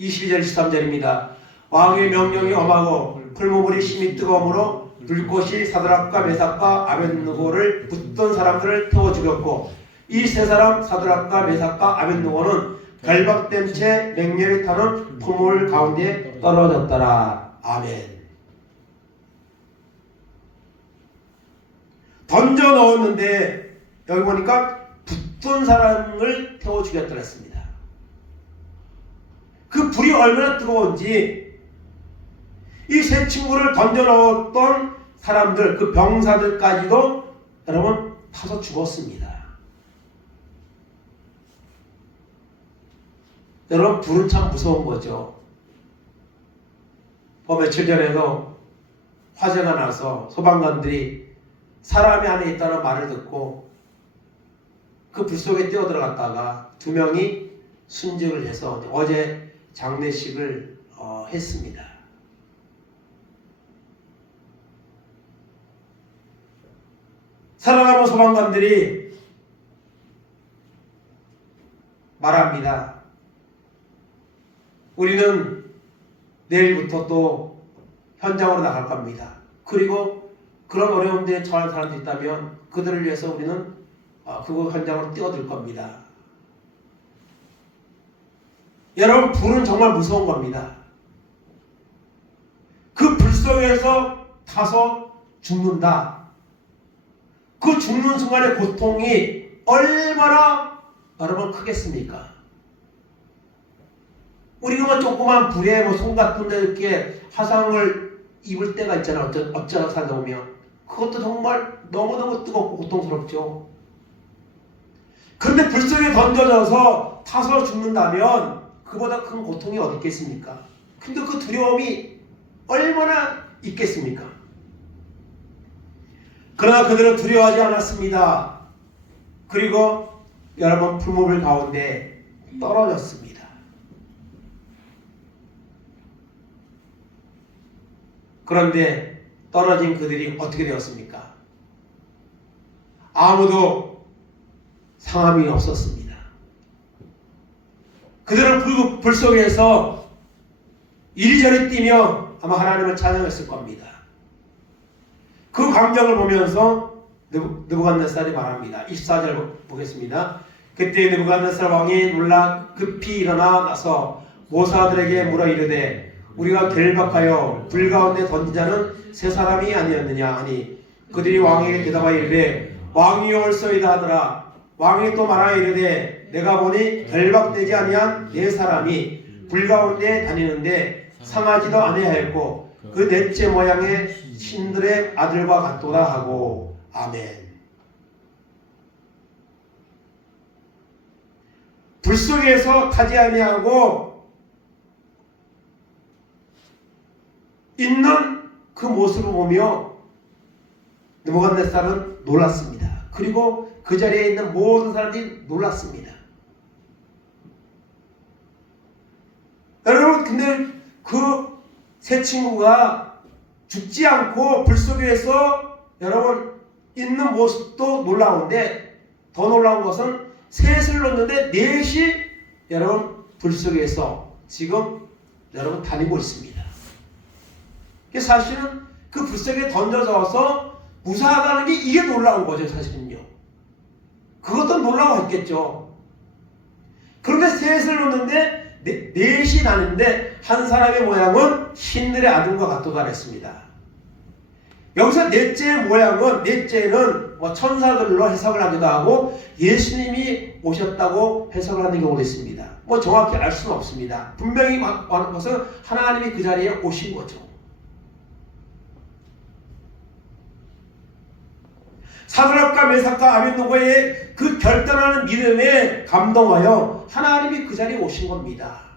22절 23절입니다. 왕의 명령이 엄하고 풀무불이 심히 뜨거움으로 불꽃이 사드락과 메삭과 아벳느고를 붙던 사람들을 태워 죽였고 이 세 사람 사드락과 메삭과 아벳느고는 결박된 채 맹렬히 타는 풀무불 가운데 떨어졌더라. 아멘. 던져 넣었는데 여기 보니까 붙은 사람을 태워 죽였더라 했습니다. 그 불이 얼마나 뜨거운지 이 세 친구를 던져 넣었던 사람들, 그 병사들까지도 여러분 타서 죽었습니다. 여러분 불은 참 무서운 거죠. 며칠 전에도 화재가 나서 소방관들이 사람이 안에 있다는 말을 듣고 그 불 속에 뛰어 들어갔다가 2명이 순직을 해서 어제 장례식을 했습니다. 살아남은 소방관들이 말합니다. 우리는 내일부터 또 현장으로 나갈 겁니다. 그리고 그런 어려움에 처한 사람들이 있다면 그들을 위해서 우리는 그 현장으로 뛰어들 겁니다. 여러분 불은 정말 무서운 겁니다. 그 불 속에서 타서 죽는다. 그 죽는 순간의 고통이 얼마나 여러분 크겠습니까? 우리가 조그만 불에 손 같은 데 이렇게 화상을 입을 때가 있잖아. 어쩌다 살다 보면 그것도 정말 너무너무 뜨겁고 고통스럽죠. 그런데 불 속에 던져져서 타서 죽는다면 그보다 큰 고통이 어디 있겠습니까? 근데 그 두려움이 얼마나 있겠습니까? 그러나 그들은 두려워하지 않았습니다. 그리고 여러분 풀무불 가운데 떨어졌습니다. 그런데 떨어진 그들이 어떻게 되었습니까? 아무도 상함이 없었습니다. 그들은 불 속에서 이리저리 뛰며 아마 하나님을 찬양했을 겁니다. 그 광경을 보면서 느부갓네살이 말합니다. 24절 보겠습니다. 그때 느부갓네살 왕이 놀라 급히 일어나 나서 모사들에게 물어 이르되 우리가 결박하여 불 가운데 던진 자는 세 사람이 아니었느냐 하니 그들이 왕에게 대답하여 이르되 왕이 올소이다 하더라. 왕이 또 말하여 이르되 내가 보니 결박되지 아니한 네 사람이 불 가운데 다니는데 상하지도 아니하였고 그 넷째 모양의 신들의 아들과 같도다 하고. 아멘. 불 속에서 타지 아니하고 있는 그 모습을 보며 느부갓네살은 놀랐습니다. 그리고 그 자리에 있는 모든 사람들이 놀랐습니다. 여러분, 근데 그 세 친구가 죽지 않고 불 속에서 여러분 있는 모습도 놀라운데, 더 놀라운 것은 셋을 놓는데 넷이 여러분 불 속에서 지금 여러분 다니고 있습니다. 사실은 그 불 속에 던져져서 무사하다는 게 이게 놀라운 거죠. 사실은요. 그것도 놀라웠겠죠. 그런데 셋을 놓는데 넷이 다니는데 한 사람의 모양은 신들의 아들과 같도다 했습니다. 여기서 넷째 모양은, 넷째는 뭐 천사들로 해석을 하기도 하고 예수님이 오셨다고 해석을 하는 경우도 있습니다. 뭐 정확히 알 수는 없습니다. 분명히 말하는 것은 하나님이 그 자리에 오신 거죠. 사드락과 메삭과 아벳느고의 그 결단하는 믿음에 감동하여 하나님이 그 자리에 오신 겁니다.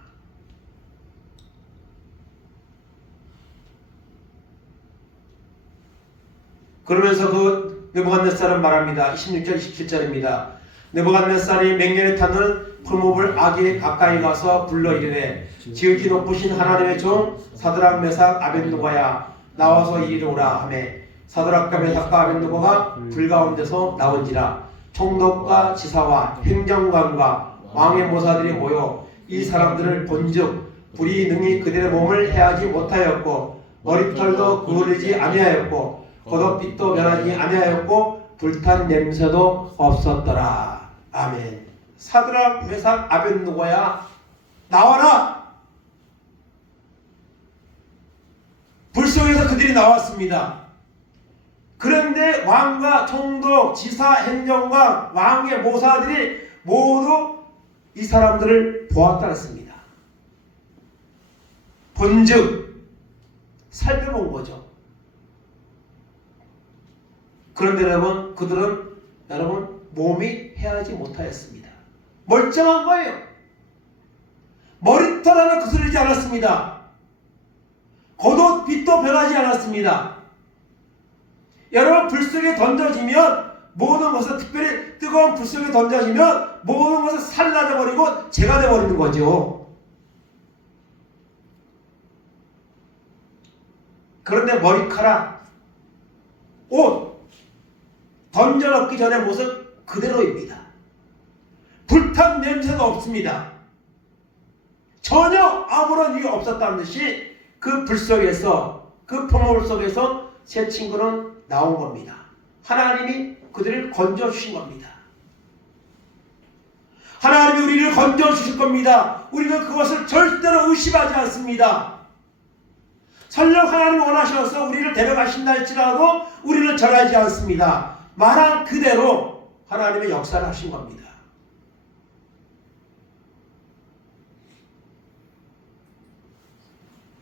그러면서 그 느부갓네살은 말합니다. 26절 27절입니다. 느부갓네살이 맹렬히 타는 풀무불 아기에 가까이 가서 불러 이르되 지극히 높으신 하나님의 종 사드락 메삭 아벳느고야 나와서 이리로 오라 하매 사드락과 메삭과 아벳느고가 불 가운데서 나온지라. 총독과 지사와 행정관과 왕의 모사들이 모여 이 사람들을 본즉 불이 능히 그들의 몸을 해하지 못하였고 머리털도 그을리지 아니하였고 겉옷빛도 변하지 아니하였고 불탄 냄새도 없었더라. 아멘. 사드락 메삭 아벳느고야 나와라. 불 속에서 그들이 나왔습니다. 그런데 왕과 총독, 지사, 행정관, 왕의 모사들이 모두 이 사람들을 보았다 했습니다. 본즉 살펴본 거죠. 그런데 여러분, 그들은 여러분 몸이 해하지 못하였습니다. 멀쩡한 거예요. 머리털 하나 그스르지 않았습니다. 겉옷 빛도 변하지 않았습니다. 여러분, 불 속에 던져지면 모든 것은, 특별히 뜨거운 불 속에 던져지면 모든 것은 살라져 버리고 재가 돼 버리는 거죠. 그런데 머리카락, 옷 던져놓기 전의 모습 그대로입니다. 불탄 냄새도 없습니다. 전혀 아무런 이유 없었다는 듯이 그 불 속에서, 그 포모불 속에서 세 친구는 나온 겁니다. 하나님이 그들을 건져주신 겁니다. 하나님이 우리를 건져주실 겁니다. 우리는 그것을 절대로 의심하지 않습니다. 설령 하나님이 원하셔서 우리를 데려가신다 할지라도 우리는 절하지 않습니다. 말한 그대로 하나님의 역사를 하신 겁니다.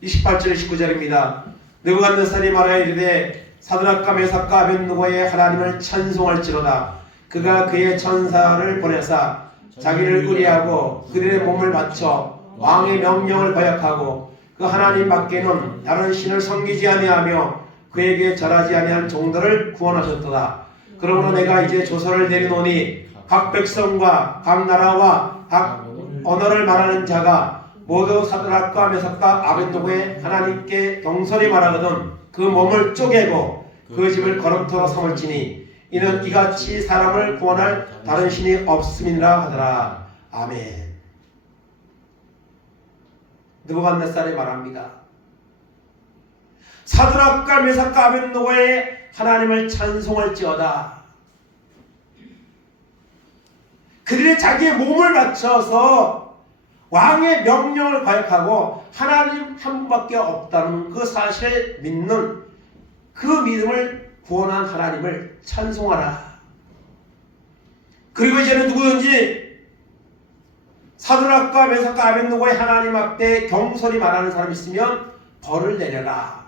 (28절 19절입니다) 느부갓네살이 말하여 이르되 사드락과 메삭과 아벳느고의 하나님을 찬송할지로다. 그가 그의 천사를 보내사 자기를 의뢰하고 그들의 몸을 바쳐 왕의 명령을 거역하고 그 하나님 밖에는 다른 신을 섬기지 아니하며 그에게 절하지 아니한 종들을 구원하셨도다. 그러므로 내가 이제 조서를 내리노니 각 백성과 각 나라와 각 언어를 말하는 자가 모두 사드락과 메삭과 아벳느고의 하나님께 경솔히 말하거든 그 몸을 쪼개고 그 집을 거름터로 삼을지니 이는 이같이 사람을 구원할 다른 신이 없음이라 하더라. 아멘. 느부갓네살이 말합니다. 사드락과 메삭과 아벳느고의 하나님을 찬송할지어다. 그들이 자기의 몸을 바쳐서 왕의 명령을 거역하고 하나님 한 분밖에 없다는 그 사실을 믿는 그 믿음을 구원한 하나님을 찬송하라. 그리고 이제는 누구든지 사드락과 메삭과 아벳느고의 하나님 앞에 경솔히 말하는 사람이 있으면 벌을 내려라.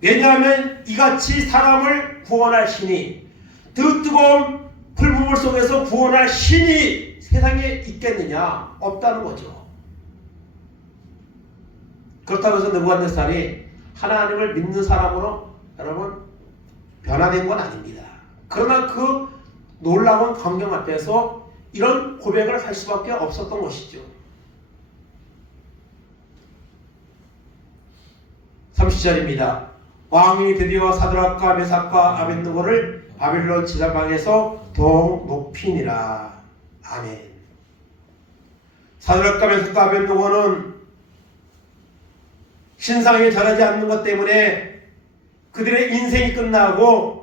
왜냐하면 이같이 사람을 구원할 신이, 그 뜨거운 불부불 속에서 구원할 신이 세상에 있겠느냐? 없다는 거죠. 그렇다고 해서 느부갓네살이 하나님을 믿는 사람으로 여러분 변화된 건 아닙니다. 그러나 그 놀라운 광경 앞에서 이런 고백을 할 수밖에 없었던 것이죠. 30절입니다. 왕이 드디어 사드락과 메삭과 아벳느고를 바벨론 지사방에서 더욱 높이니라. 아멘. 사드락과 메삭과 아벳느고는 신상에 절하지 않는 것 때문에 그들의 인생이 끝나고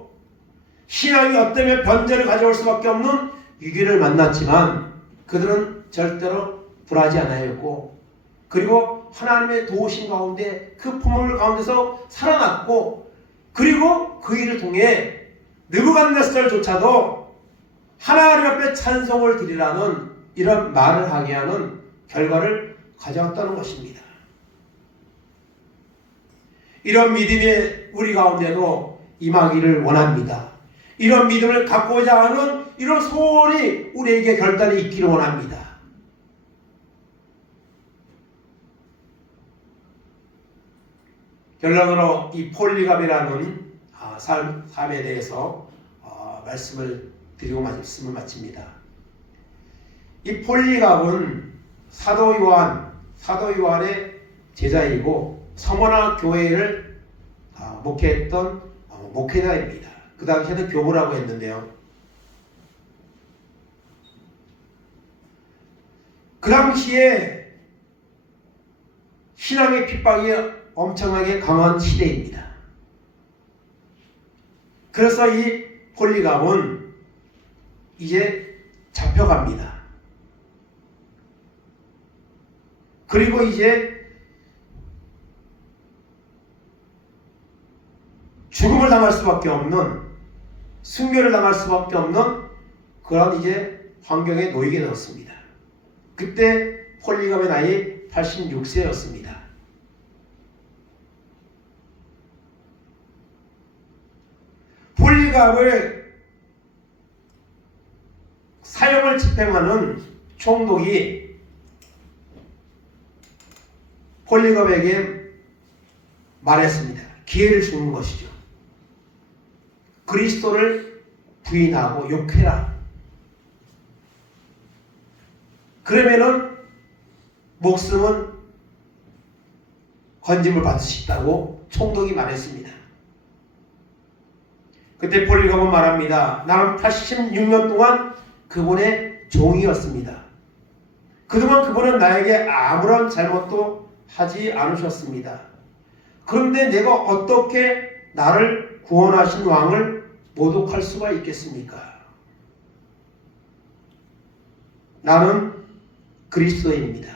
신앙이 어때면 변제를 가져올 수밖에 없는 위기를 만났지만 그들은 절대로 불하지 않았고, 그리고 하나님의 도우심 가운데 그 포물 가운데서 살아났고, 그리고 그 일을 통해 느부갓네살조차도 하나님 앞에 찬송을 드리라는 이런 말을 하게 하는 결과를 가져왔다는 것입니다. 이런 믿음이 우리 가운데도 임하기를 원합니다. 이런 믿음을 갖고자 하는 이런 소원이 우리에게 결단이 있기를 원합니다. 결론으로 이 폴리갑이라는 삶에 대해서 말씀을 드리고 말씀을 마칩니다. 이 폴리갑은 사도 요한의 제자이고 서머나 교회를 목회했던 목회자입니다. 그 당시에는 교부라고 했는데요. 그 당시에 신앙의 핍박이 엄청나게 강한 시대입니다. 그래서 이 폴리갑은 이제 잡혀갑니다. 그리고 이제 죽음을 당할 수밖에 없는, 순교를 당할 수밖에 없는 그런 이제 환경에 놓이게 되었습니다. 그때 폴리갑의 나이 86세였습니다. 폴리갑을 사형을 집행하는 총독이 폴리갑에게 말했습니다. 기회를 주는 것이죠. 그리스도를 부인하고 욕해라. 그러면은 목숨은 건짐을 받을 수 있다고 총독이 말했습니다. 그때 폴리갑은 말합니다. 나는 86년 동안 그분의 종이었습니다. 그동안 그분은 나에게 아무런 잘못도 하지 않으셨습니다. 그런데 내가 어떻게 나를 구원하신 왕을 모독할 수가 있겠습니까? 나는 그리스도인입니다.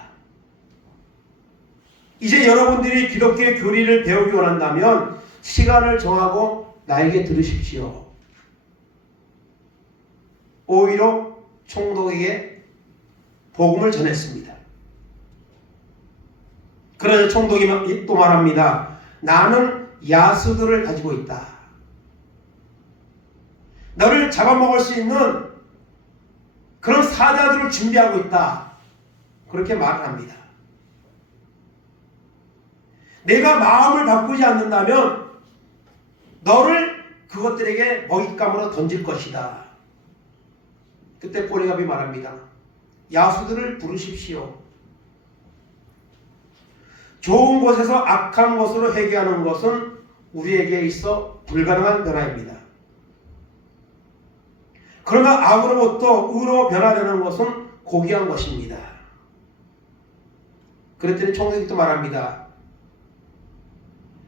이제 여러분들이 기독교의 교리를 배우기 원한다면 시간을 정하고 나에게 들으십시오. 오히려 총독에게 복음을 전했습니다. 그러자 총독이 또 말합니다. 나는 야수들을 가지고 있다. 너를 잡아먹을 수 있는 그런 사자들을 준비하고 있다. 그렇게 말을 합니다. 내가 마음을 바꾸지 않는다면 너를 그것들에게 먹잇감으로 던질 것이다. 그때 폴리갑이 말합니다. 야수들을 부르십시오. 좋은 곳에서 악한 것으로 회개하는 것은 우리에게 있어 불가능한 변화입니다. 그러나 악으로부터 의로 변화되는 것은 고귀한 것입니다. 그랬더니 총독이 또 말합니다.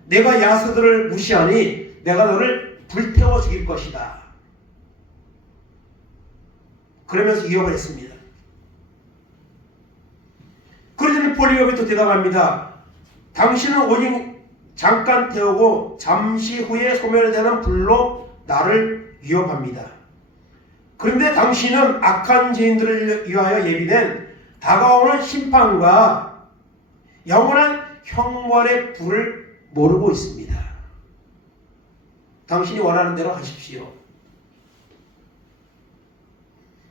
내가 야수들을 무시하니 내가 너를 불태워 죽일 것이다. 그러면서 위협을 했습니다. 그러더니 폴리갑이 또 대답합니다. 당신은 오직 잠깐 태우고 잠시 후에 소멸되는 불로 나를 위협합니다. 그런데 당신은 악한 죄인들을 위하여 예비된 다가오는 심판과 영원한 형벌의 불을 모르고 있습니다. 당신이 원하는 대로 하십시오.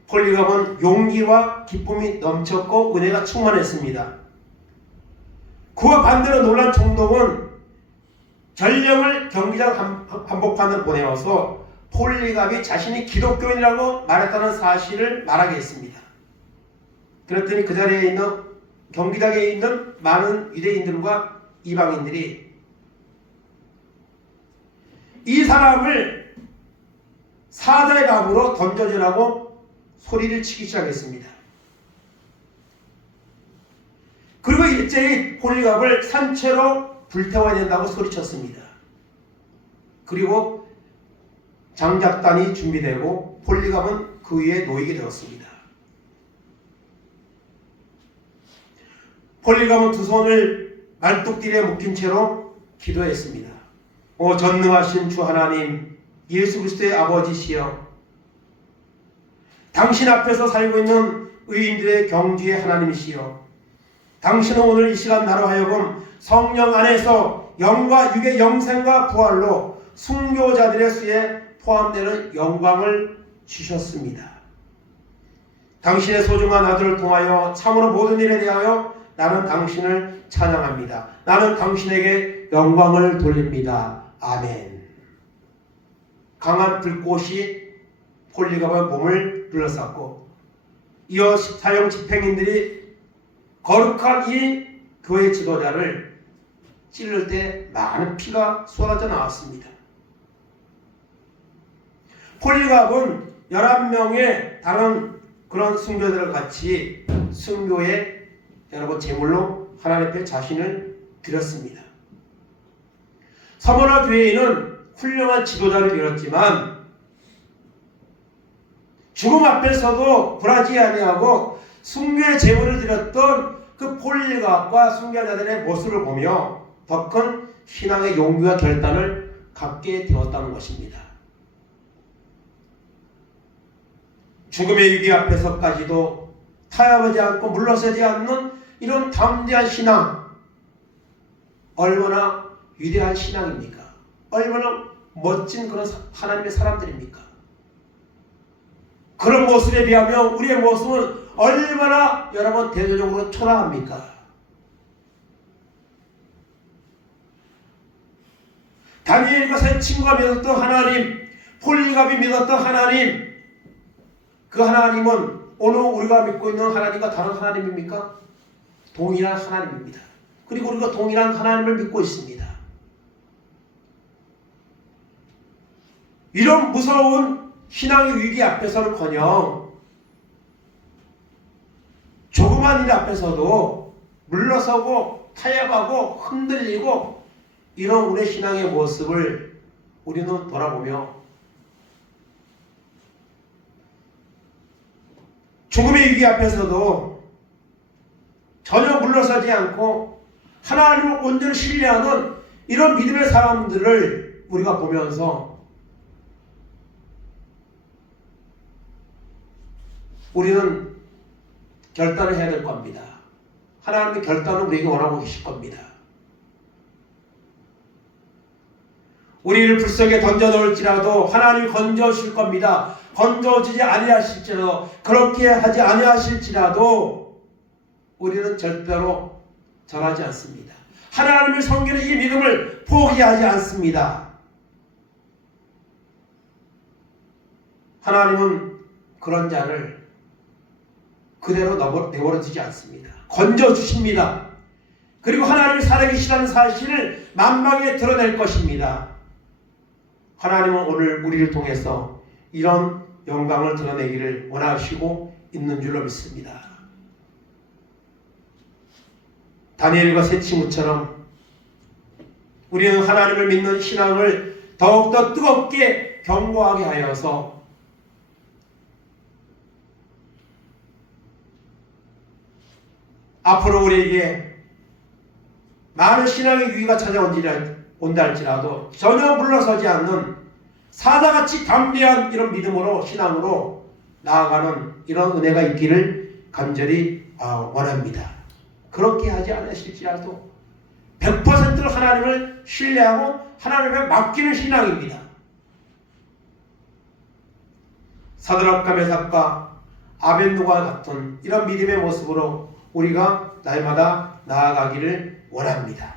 폴리갑은 용기와 기쁨이 넘쳤고 은혜가 충만했습니다. 그와 반대로 놀란 총독은 전령을 경기장 한복판을 보내어서 폴리갑이 자신이 기독교인이라고 말했다는 사실을 말하게 했습니다. 그랬더니 그 자리에 있는 경기장에 있는 많은 유대인들과 이방인들이 이 사람을 사자의 갑으로 던져주라고 소리를 치기 시작했습니다. 그리고 일제히 폴리갑을 산채로 불태워야 된다고 소리쳤습니다. 그리고 장작단이 준비되고 폴리갑은 그 위에 놓이게 되었습니다. 폴리갑은 두 손을 말뚝딜에 묶인 채로 기도했습니다. 오 전능하신 주 하나님, 예수 그리스도의 아버지시여, 당신 앞에서 살고 있는 의인들의 경주의 하나님이시여, 당신은 오늘 이 시간 나로 하여금 성령 안에서 영과 육의 영생과 부활로 순교자들의 수에 포함되는 영광을 주셨습니다. 당신의 소중한 아들을 통하여 참으로 모든 일에 대하여 나는 당신을 찬양합니다. 나는 당신에게 영광을 돌립니다. 아멘. 강한 불꽃이 폴리갑의 몸을 둘러쌌고 이어 사형 집행인들이 거룩한 이 교회 지도자를 찔를 때 많은 피가 쏟아져 나왔습니다. 폴리갑은 11명의 다른 그런 순교자들과 같이 순교의 여러분 제물로 하나님 앞에 자신을 드렸습니다. 서머나 교회에는 훌륭한 지도자를 잃었지만 죽음 앞에서도 굴하지 아니하고 순교의 제물을 드렸던 그 폴리갑과 순교자들의 모습을 보며 더 큰 신앙의 용기와 결단을 갖게 되었다는 것입니다. 죽음의 위기 앞에서까지도 타협하지 않고 물러서지 않는 이런 담대한 신앙, 얼마나 위대한 신앙입니까? 얼마나 멋진 그런 하나님의 사람들입니까? 그런 모습에 비하면 우리의 모습은 얼마나 여러분 대조적으로 초라합니까? 다니엘과 세 친구가 믿었던 하나님, 폴리갑이 믿었던 하나님, 그 하나님은 오늘 우리가 믿고 있는 하나님과 다른 하나님입니까? 동일한 하나님입니다. 그리고 우리가 동일한 하나님을 믿고 있습니다. 이런 무서운 신앙의 위기 앞에서는커녕 조그만 일 앞에서도 물러서고 타협하고 흔들리고 이런 우리의 신앙의 모습을 우리는 돌아보며 죽음의 위기 앞에서도 전혀 물러서지 않고 하나님을 온전히 신뢰하는 이런 믿음의 사람들을 우리가 보면서 우리는 결단을 해야 될 겁니다. 하나님의 결단을 우리에게 원하고 계실 겁니다. 우리를 불 속에 던져 넣을지라도 하나님이 건져 주실 겁니다. 건져주지 아니하실지라도, 그렇게 하지 아니하실지라도 우리는 절대로 절하지 않습니다. 하나님을 섬기는 이 믿음을 포기하지 않습니다. 하나님은 그런 자를 그대로 내버려 두지 않습니다. 건져주십니다. 그리고 하나님이 살아계시다는 사실을 만방에 드러낼 것입니다. 하나님은 오늘 우리를 통해서 이런 영광을 드러내기를 원하시고 있는 줄로 믿습니다. 다니엘과 세 친구처럼 우리는 하나님을 믿는 신앙을 더욱더 뜨겁게 견고하게 하여서 앞으로 우리에게 많은 신앙의 위기가 찾아온다 할지라도 전혀 물러서지 않는 사자같이 담대한 이런 믿음으로, 신앙으로 나아가는 이런 은혜가 있기를 간절히 원합니다. 그렇게 하지 않으실지라도 100%로 하나님을 신뢰하고 하나님을 맡기는 신앙입니다. 사드락과 메삭과 아벳노고와 같은 이런 믿음의 모습으로 우리가 날마다 나아가기를 원합니다.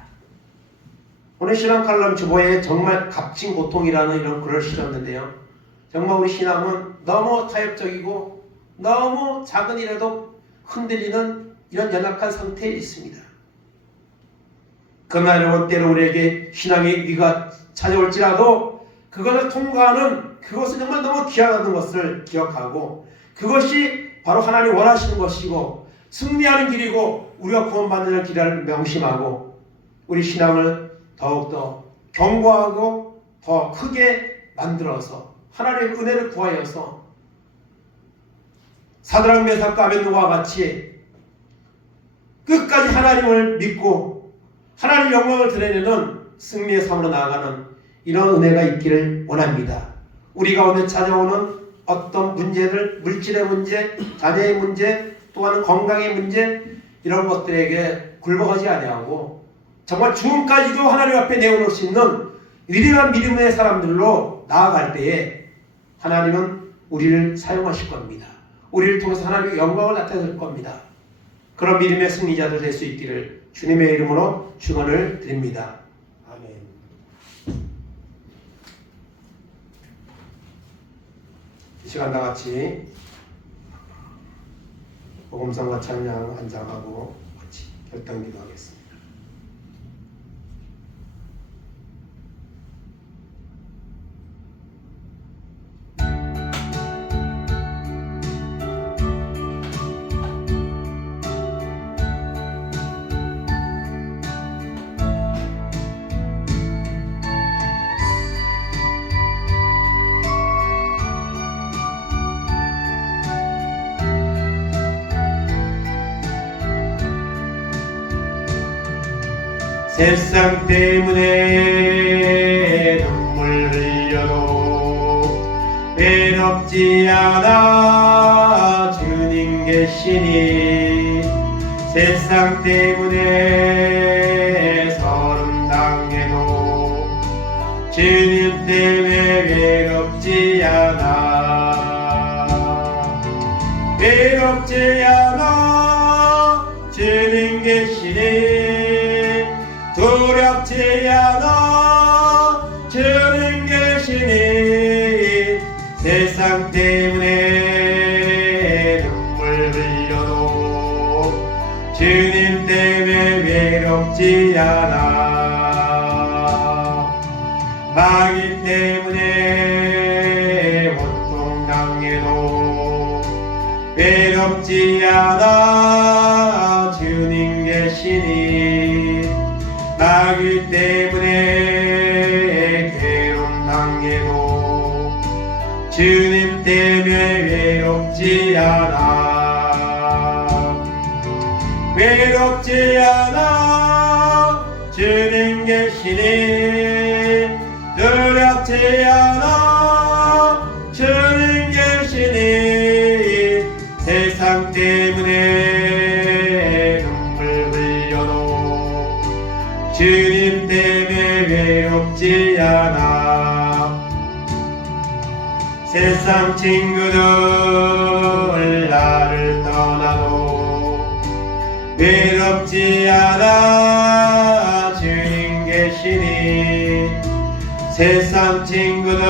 오늘 신앙 칼럼 주보에 정말 값진 고통이라는 이런 글을 실었는데요. 정말 우리 신앙은 너무 타협적이고 너무 작은 일에도 흔들리는 이런 연약한 상태에 있습니다. 그날 때로 우리에게 신앙의 위기가 찾아올지라도 그것을 통과하는 그것은 정말 너무 귀하다는 것을 기억하고 그것이 바로 하나님 원하시는 것이고 승리하는 길이고 우리가 구원받는 길을 명심하고 우리 신앙을 더욱더 견고하고 더 크게 만들어서 하나님의 은혜를 구하여서 사드락 메삭과 아벳노고와 같이 끝까지 하나님을 믿고 하나님 영광을 드러내는 승리의 삶으로 나아가는 이런 은혜가 있기를 원합니다. 우리 가운데 찾아오는 어떤 문제들, 물질의 문제, 자녀의 문제, 또한 건강의 문제 이런 것들에게 굴복하지 아니하고 정말 죽음까지도 하나님 앞에 내어놓을 수 있는 위대한 믿음의 사람들로 나아갈 때에 하나님은 우리를 사용하실 겁니다. 우리를 통해서 하나님의 영광을 나타낼 겁니다. 그런 믿음의 승리자들 될 수 있기를 주님의 이름으로 축원을 드립니다. 아멘. 이 시간 다 같이 복음성과 찬양 한장하고 같이 결단 기도하겠습니다. 세상 때문에 눈물 흘려도 외롭지 않아 주님 계시니 세상 때문에 서름 당해도 주님 때문에 외롭지 않아 외롭지 않아 주님 계시니 두렵지 않아 주님 계시니 세상 때문에 눈물 흘려도 주님 때문에 외롭지 않아 마귀 때문에 고통당해도 외롭지 않아 주님 계시니 마귀 때문에 괴로움 당해도 주님 때문에 외롭지 않아 외롭지 않아 주님 계시니 두렵지 않아 주님 계시니 세상 때문에 눈물 흘려도 주님 때문에 외롭지 않아 세상 친구들 나를 떠나도 외롭지 않아 주님 계시니 세상 친구들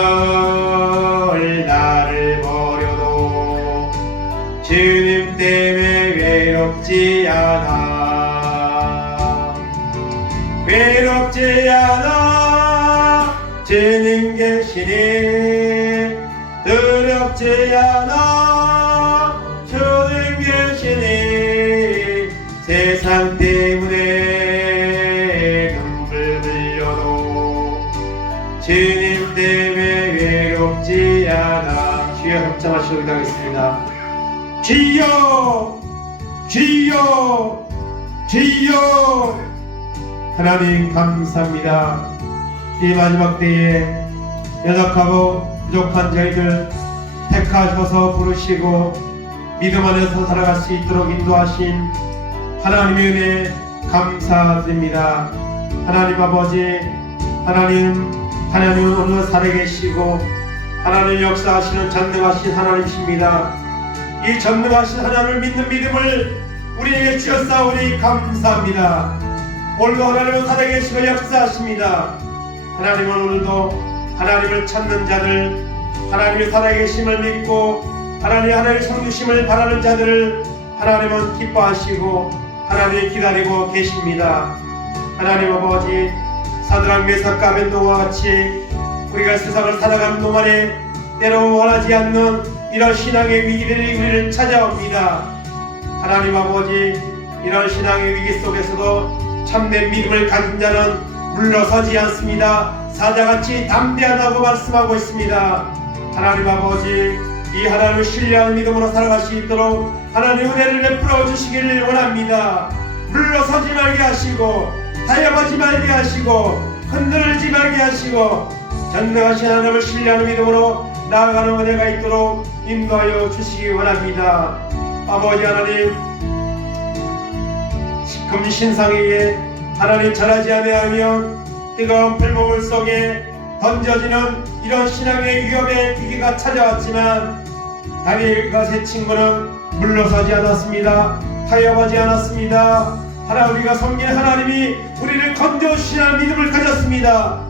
나를 버려도 주님 때문에 외롭지 않아 외롭지 않아 주님 계시니 두렵지 않아 주님 계시니 세상 때문에 눈물 흘려도 주님 때문에 외롭지 않아 주여 합장하시고 기도하겠습니다. 주여 주여 주여 하나님 감사합니다. 이 마지막 때에 연약하고 부족한 저희들 택하셔서 부르시고 믿음 안에서 살아갈 수 있도록 인도하신 하나님의 은혜 감사드립니다. 하나님 아버지, 하나님은 오늘 살아계시고 하나님 역사하시는 전능하신 하나님이십니다. 이 전능하신 하나님을 믿는 믿음을 우리에게 주셨사오니 감사합니다. 오늘도 하나님은 살아계시고 역사하십니다. 하나님은 오늘도 하나님을 찾는 자들, 하나님의 살아계심을 믿고 하나님의 성주심을 바라는 자들을 하나님은 기뻐하시고 하나님이 기다리고 계십니다. 하나님 아버지, 사드락 메삭 아벤노와 같이 우리가 세상을 살아가는 동안에 때로 원하지 않는 이런 신앙의 위기들이 우리를 찾아옵니다. 하나님 아버지, 이런 신앙의 위기 속에서도 참된 믿음을 가진 자는 물러서지 않습니다. 사자같이 담대하다고 말씀하고 있습니다. 하나님 아버지, 이 하나님을 신뢰하는 믿음으로 살아갈 수 있도록 하나님 은혜를 베풀어 주시기를 원합니다. 물러서지 말게 하시고 타협하지 말게 하시고 흔들리지 말게 하시고 전능하신 하나님을 신뢰하는 믿음으로 나아가는 은혜가 있도록 인도하여 주시기 원합니다. 아버지 하나님, 금신상에게 하나님 절하지 아니하면 뜨거운 불목을 속에 던져지는 이런 신앙의 위협의 위기가 찾아왔지만 다윗과 세 친구는 물러서지 않았습니다. 타협하지 않았습니다. 하나님, 우리가 섬기는 하나님이 우리를 건져주시는 믿음을 가졌습니다.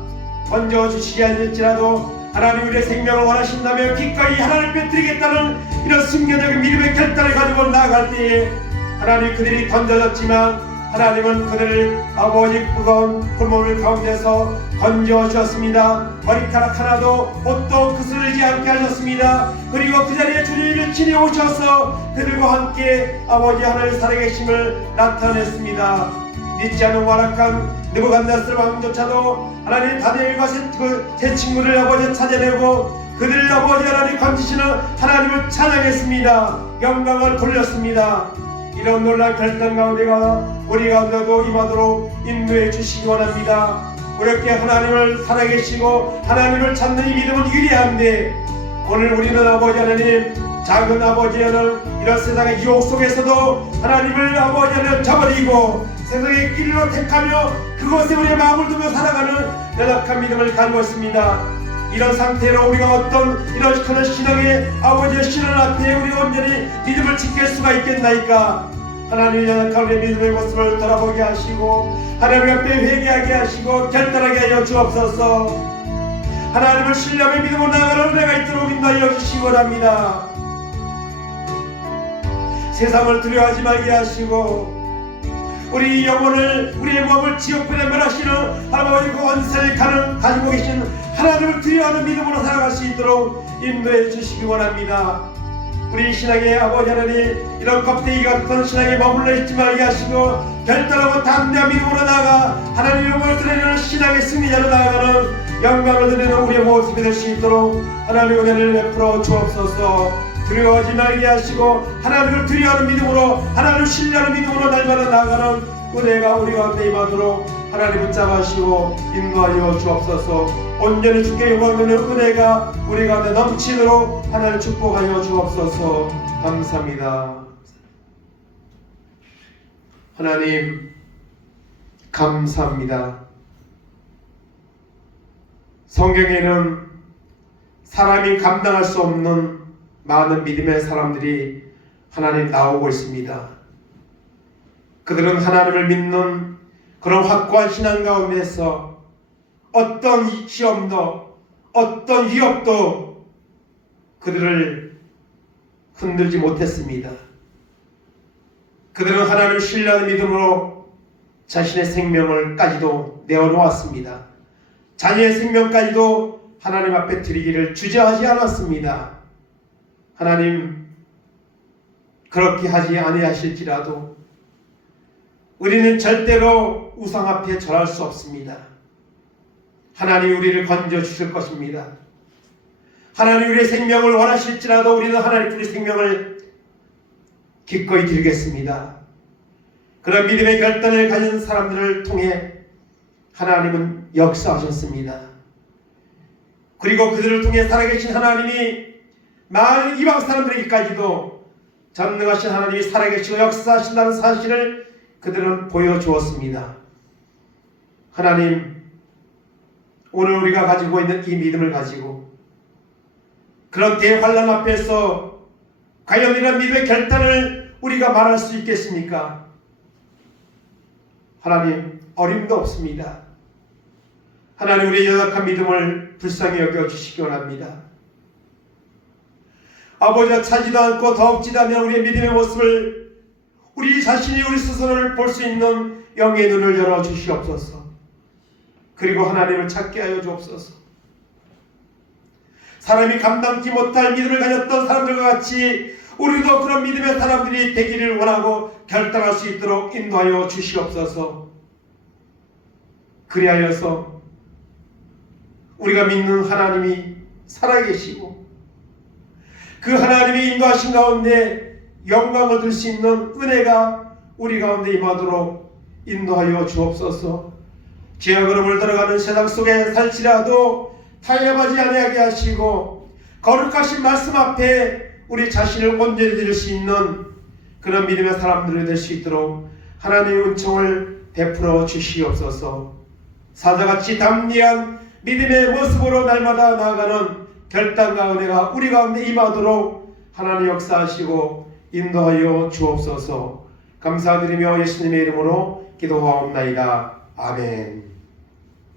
건져주시지 않을지라도 하나님 우리의 생명을 원하신다면 기꺼이 하나님 빼뜨리겠다는 이런 순간적인 믿음의 결단을 가지고 나아갈 때에 하나님, 그들이 던져졌지만 하나님은 그들을 아버지 뜨거운 불몸을 가운데서 건져주셨습니다. 머리카락 하나도 옷도 그스르지 않게 하셨습니다. 그리고 그 자리에 주님이 친히 오셔서 그들과 함께 아버지 하나님 살아계심을 나타냈습니다. 믿지 않는 완악한 느부갓네살 왕조차도 하나님 다니엘과 제 친구를 아버지 찾아내고 그들을 아버지 하나님 건지시는 하나님을 찬양했습니다. 영광을 돌렸습니다. 이런 놀라운 결단 가운데가 우리 가운데도 임하도록 인도해 주시기 원합니다. 그렇게 하나님을 살아계시고 하나님을 찾는 이 믿음은 유리한데, 오늘 우리는 아버지 하나님, 작은 아버지 하나님, 이런 세상의 유혹 속에서도 하나님을 아버지 하나님 저버리고 세상의 길로 택하며 그곳에 우리의 마음을 두며 살아가는 연약한 믿음을 가지고 있습니다. 이런 상태로 우리가 어떤 이런 큰 신앙의 아버지의 신앙 앞에 우리가 온전히 믿음을 지킬 수가 있겠나이까? 하나님의 연약한 우리의 믿음의 모습을 돌아보게 하시고 하나님 앞에 회개하게 하시고 결단하게 하여 주옵소서. 하나님을 신뢰하며 믿음으로 나아가는 은혜가 있도록 인도하여 주시기 원합니다. 세상을 두려워하지 말게 하시고 우리 영혼을, 우리의 몸을 지옥불에 멸하시는 하나님의 권세를 가지고 계신 하나님을 두려워하는 믿음으로 살아갈 수 있도록 인도해 주시기 원합니다. 우리 신앙의 아버지 하나님, 이런 껍데기 같은 신앙에 머물러 있지 말게 하시고 결단하고 담대한 믿음으로 나아가 하나님의 영광을 드리는 신앙의 승리자로 나아가는 영광을 드리는 우리의 모습이 될 수 있도록 하나님의 은혜를 베풀어 주옵소서. 두려워하지 말게 하시고 하나님을 두려워하는 믿음으로, 하나님을 신뢰하는 믿음으로 날마다 나아가는 은혜가 우리 가운데 임하도록 하나님 붙잡으시고 인도하여 주옵소서. 온전히 주께 영광 드리는 은혜가 우리 가운데 넘치도록 하나님 축복하여 주옵소서. 감사합니다. 하나님 감사합니다. 성경에는 사람이 감당할 수 없는 많은 믿음의 사람들이 하나님 나오고 있습니다. 그들은 하나님을 믿는 그런 확고한 신앙 가운데서 어떤 시험도 어떤 위협도 그들을 흔들지 못했습니다. 그들은 하나님을 신뢰하는 믿음으로 자신의 생명을까지도 내어놓았습니다. 자녀의 생명까지도 하나님 앞에 드리기를 주저하지 않았습니다. 하나님, 그렇게 하지 아니하실지라도 우리는 절대로 우상 앞에 절할 수 없습니다. 하나님 우리를 건져주실 것입니다. 하나님 우리의 생명을 원하실지라도 우리는 하나님 우리 생명을 기꺼이 드리겠습니다. 그런 믿음의 결단을 가진 사람들을 통해 하나님은 역사하셨습니다. 그리고 그들을 통해 살아계신 하나님이 많은 이방 사람들에게까지도 전능하신 하나님이 살아계시고 역사하신다는 사실을 그들은 보여주었습니다. 하나님, 오늘 우리가 가지고 있는 이 믿음을 가지고 그런 대환란 앞에서 과연 이런 믿음의 결단을 우리가 말할 수 있겠습니까? 하나님, 어림도 없습니다. 하나님, 우리의 연약한 믿음을 불쌍히 여겨주시기 원합니다. 아버지가 차지도 않고 더욱지도 않는 우리의 믿음의 모습을 우리 자신이 우리 스스로를 볼 수 있는 영의 눈을 열어주시옵소서. 그리고 하나님을 찾게 하여 주옵소서. 사람이 감당치 못할 믿음을 가졌던 사람들과 같이 우리도 그런 믿음의 사람들이 되기를 원하고 결단할 수 있도록 인도하여 주시옵소서. 그리하여서 우리가 믿는 하나님이 살아계시고 그 하나님의 인도하신 가운데 영광을 얻을 수 있는 은혜가 우리 가운데 임하도록 인도하여 주옵소서. 죄의 걸음을 들어가는 세상 속에 살지라도 타협하지 아니하게 하시고 거룩하신 말씀 앞에 우리 자신을 온전히 드릴 수 있는 그런 믿음의 사람들이 될 수 있도록 하나님의 은총을 베풀어 주시옵소서. 사자같이 담대한 믿음의 모습으로 날마다 나아가는 결단과 은혜가 우리 가운데 임하도록 하나님 역사하시고 인도하여 주옵소서. 감사드리며 예수님의 이름으로 기도하옵나이다. 아멘.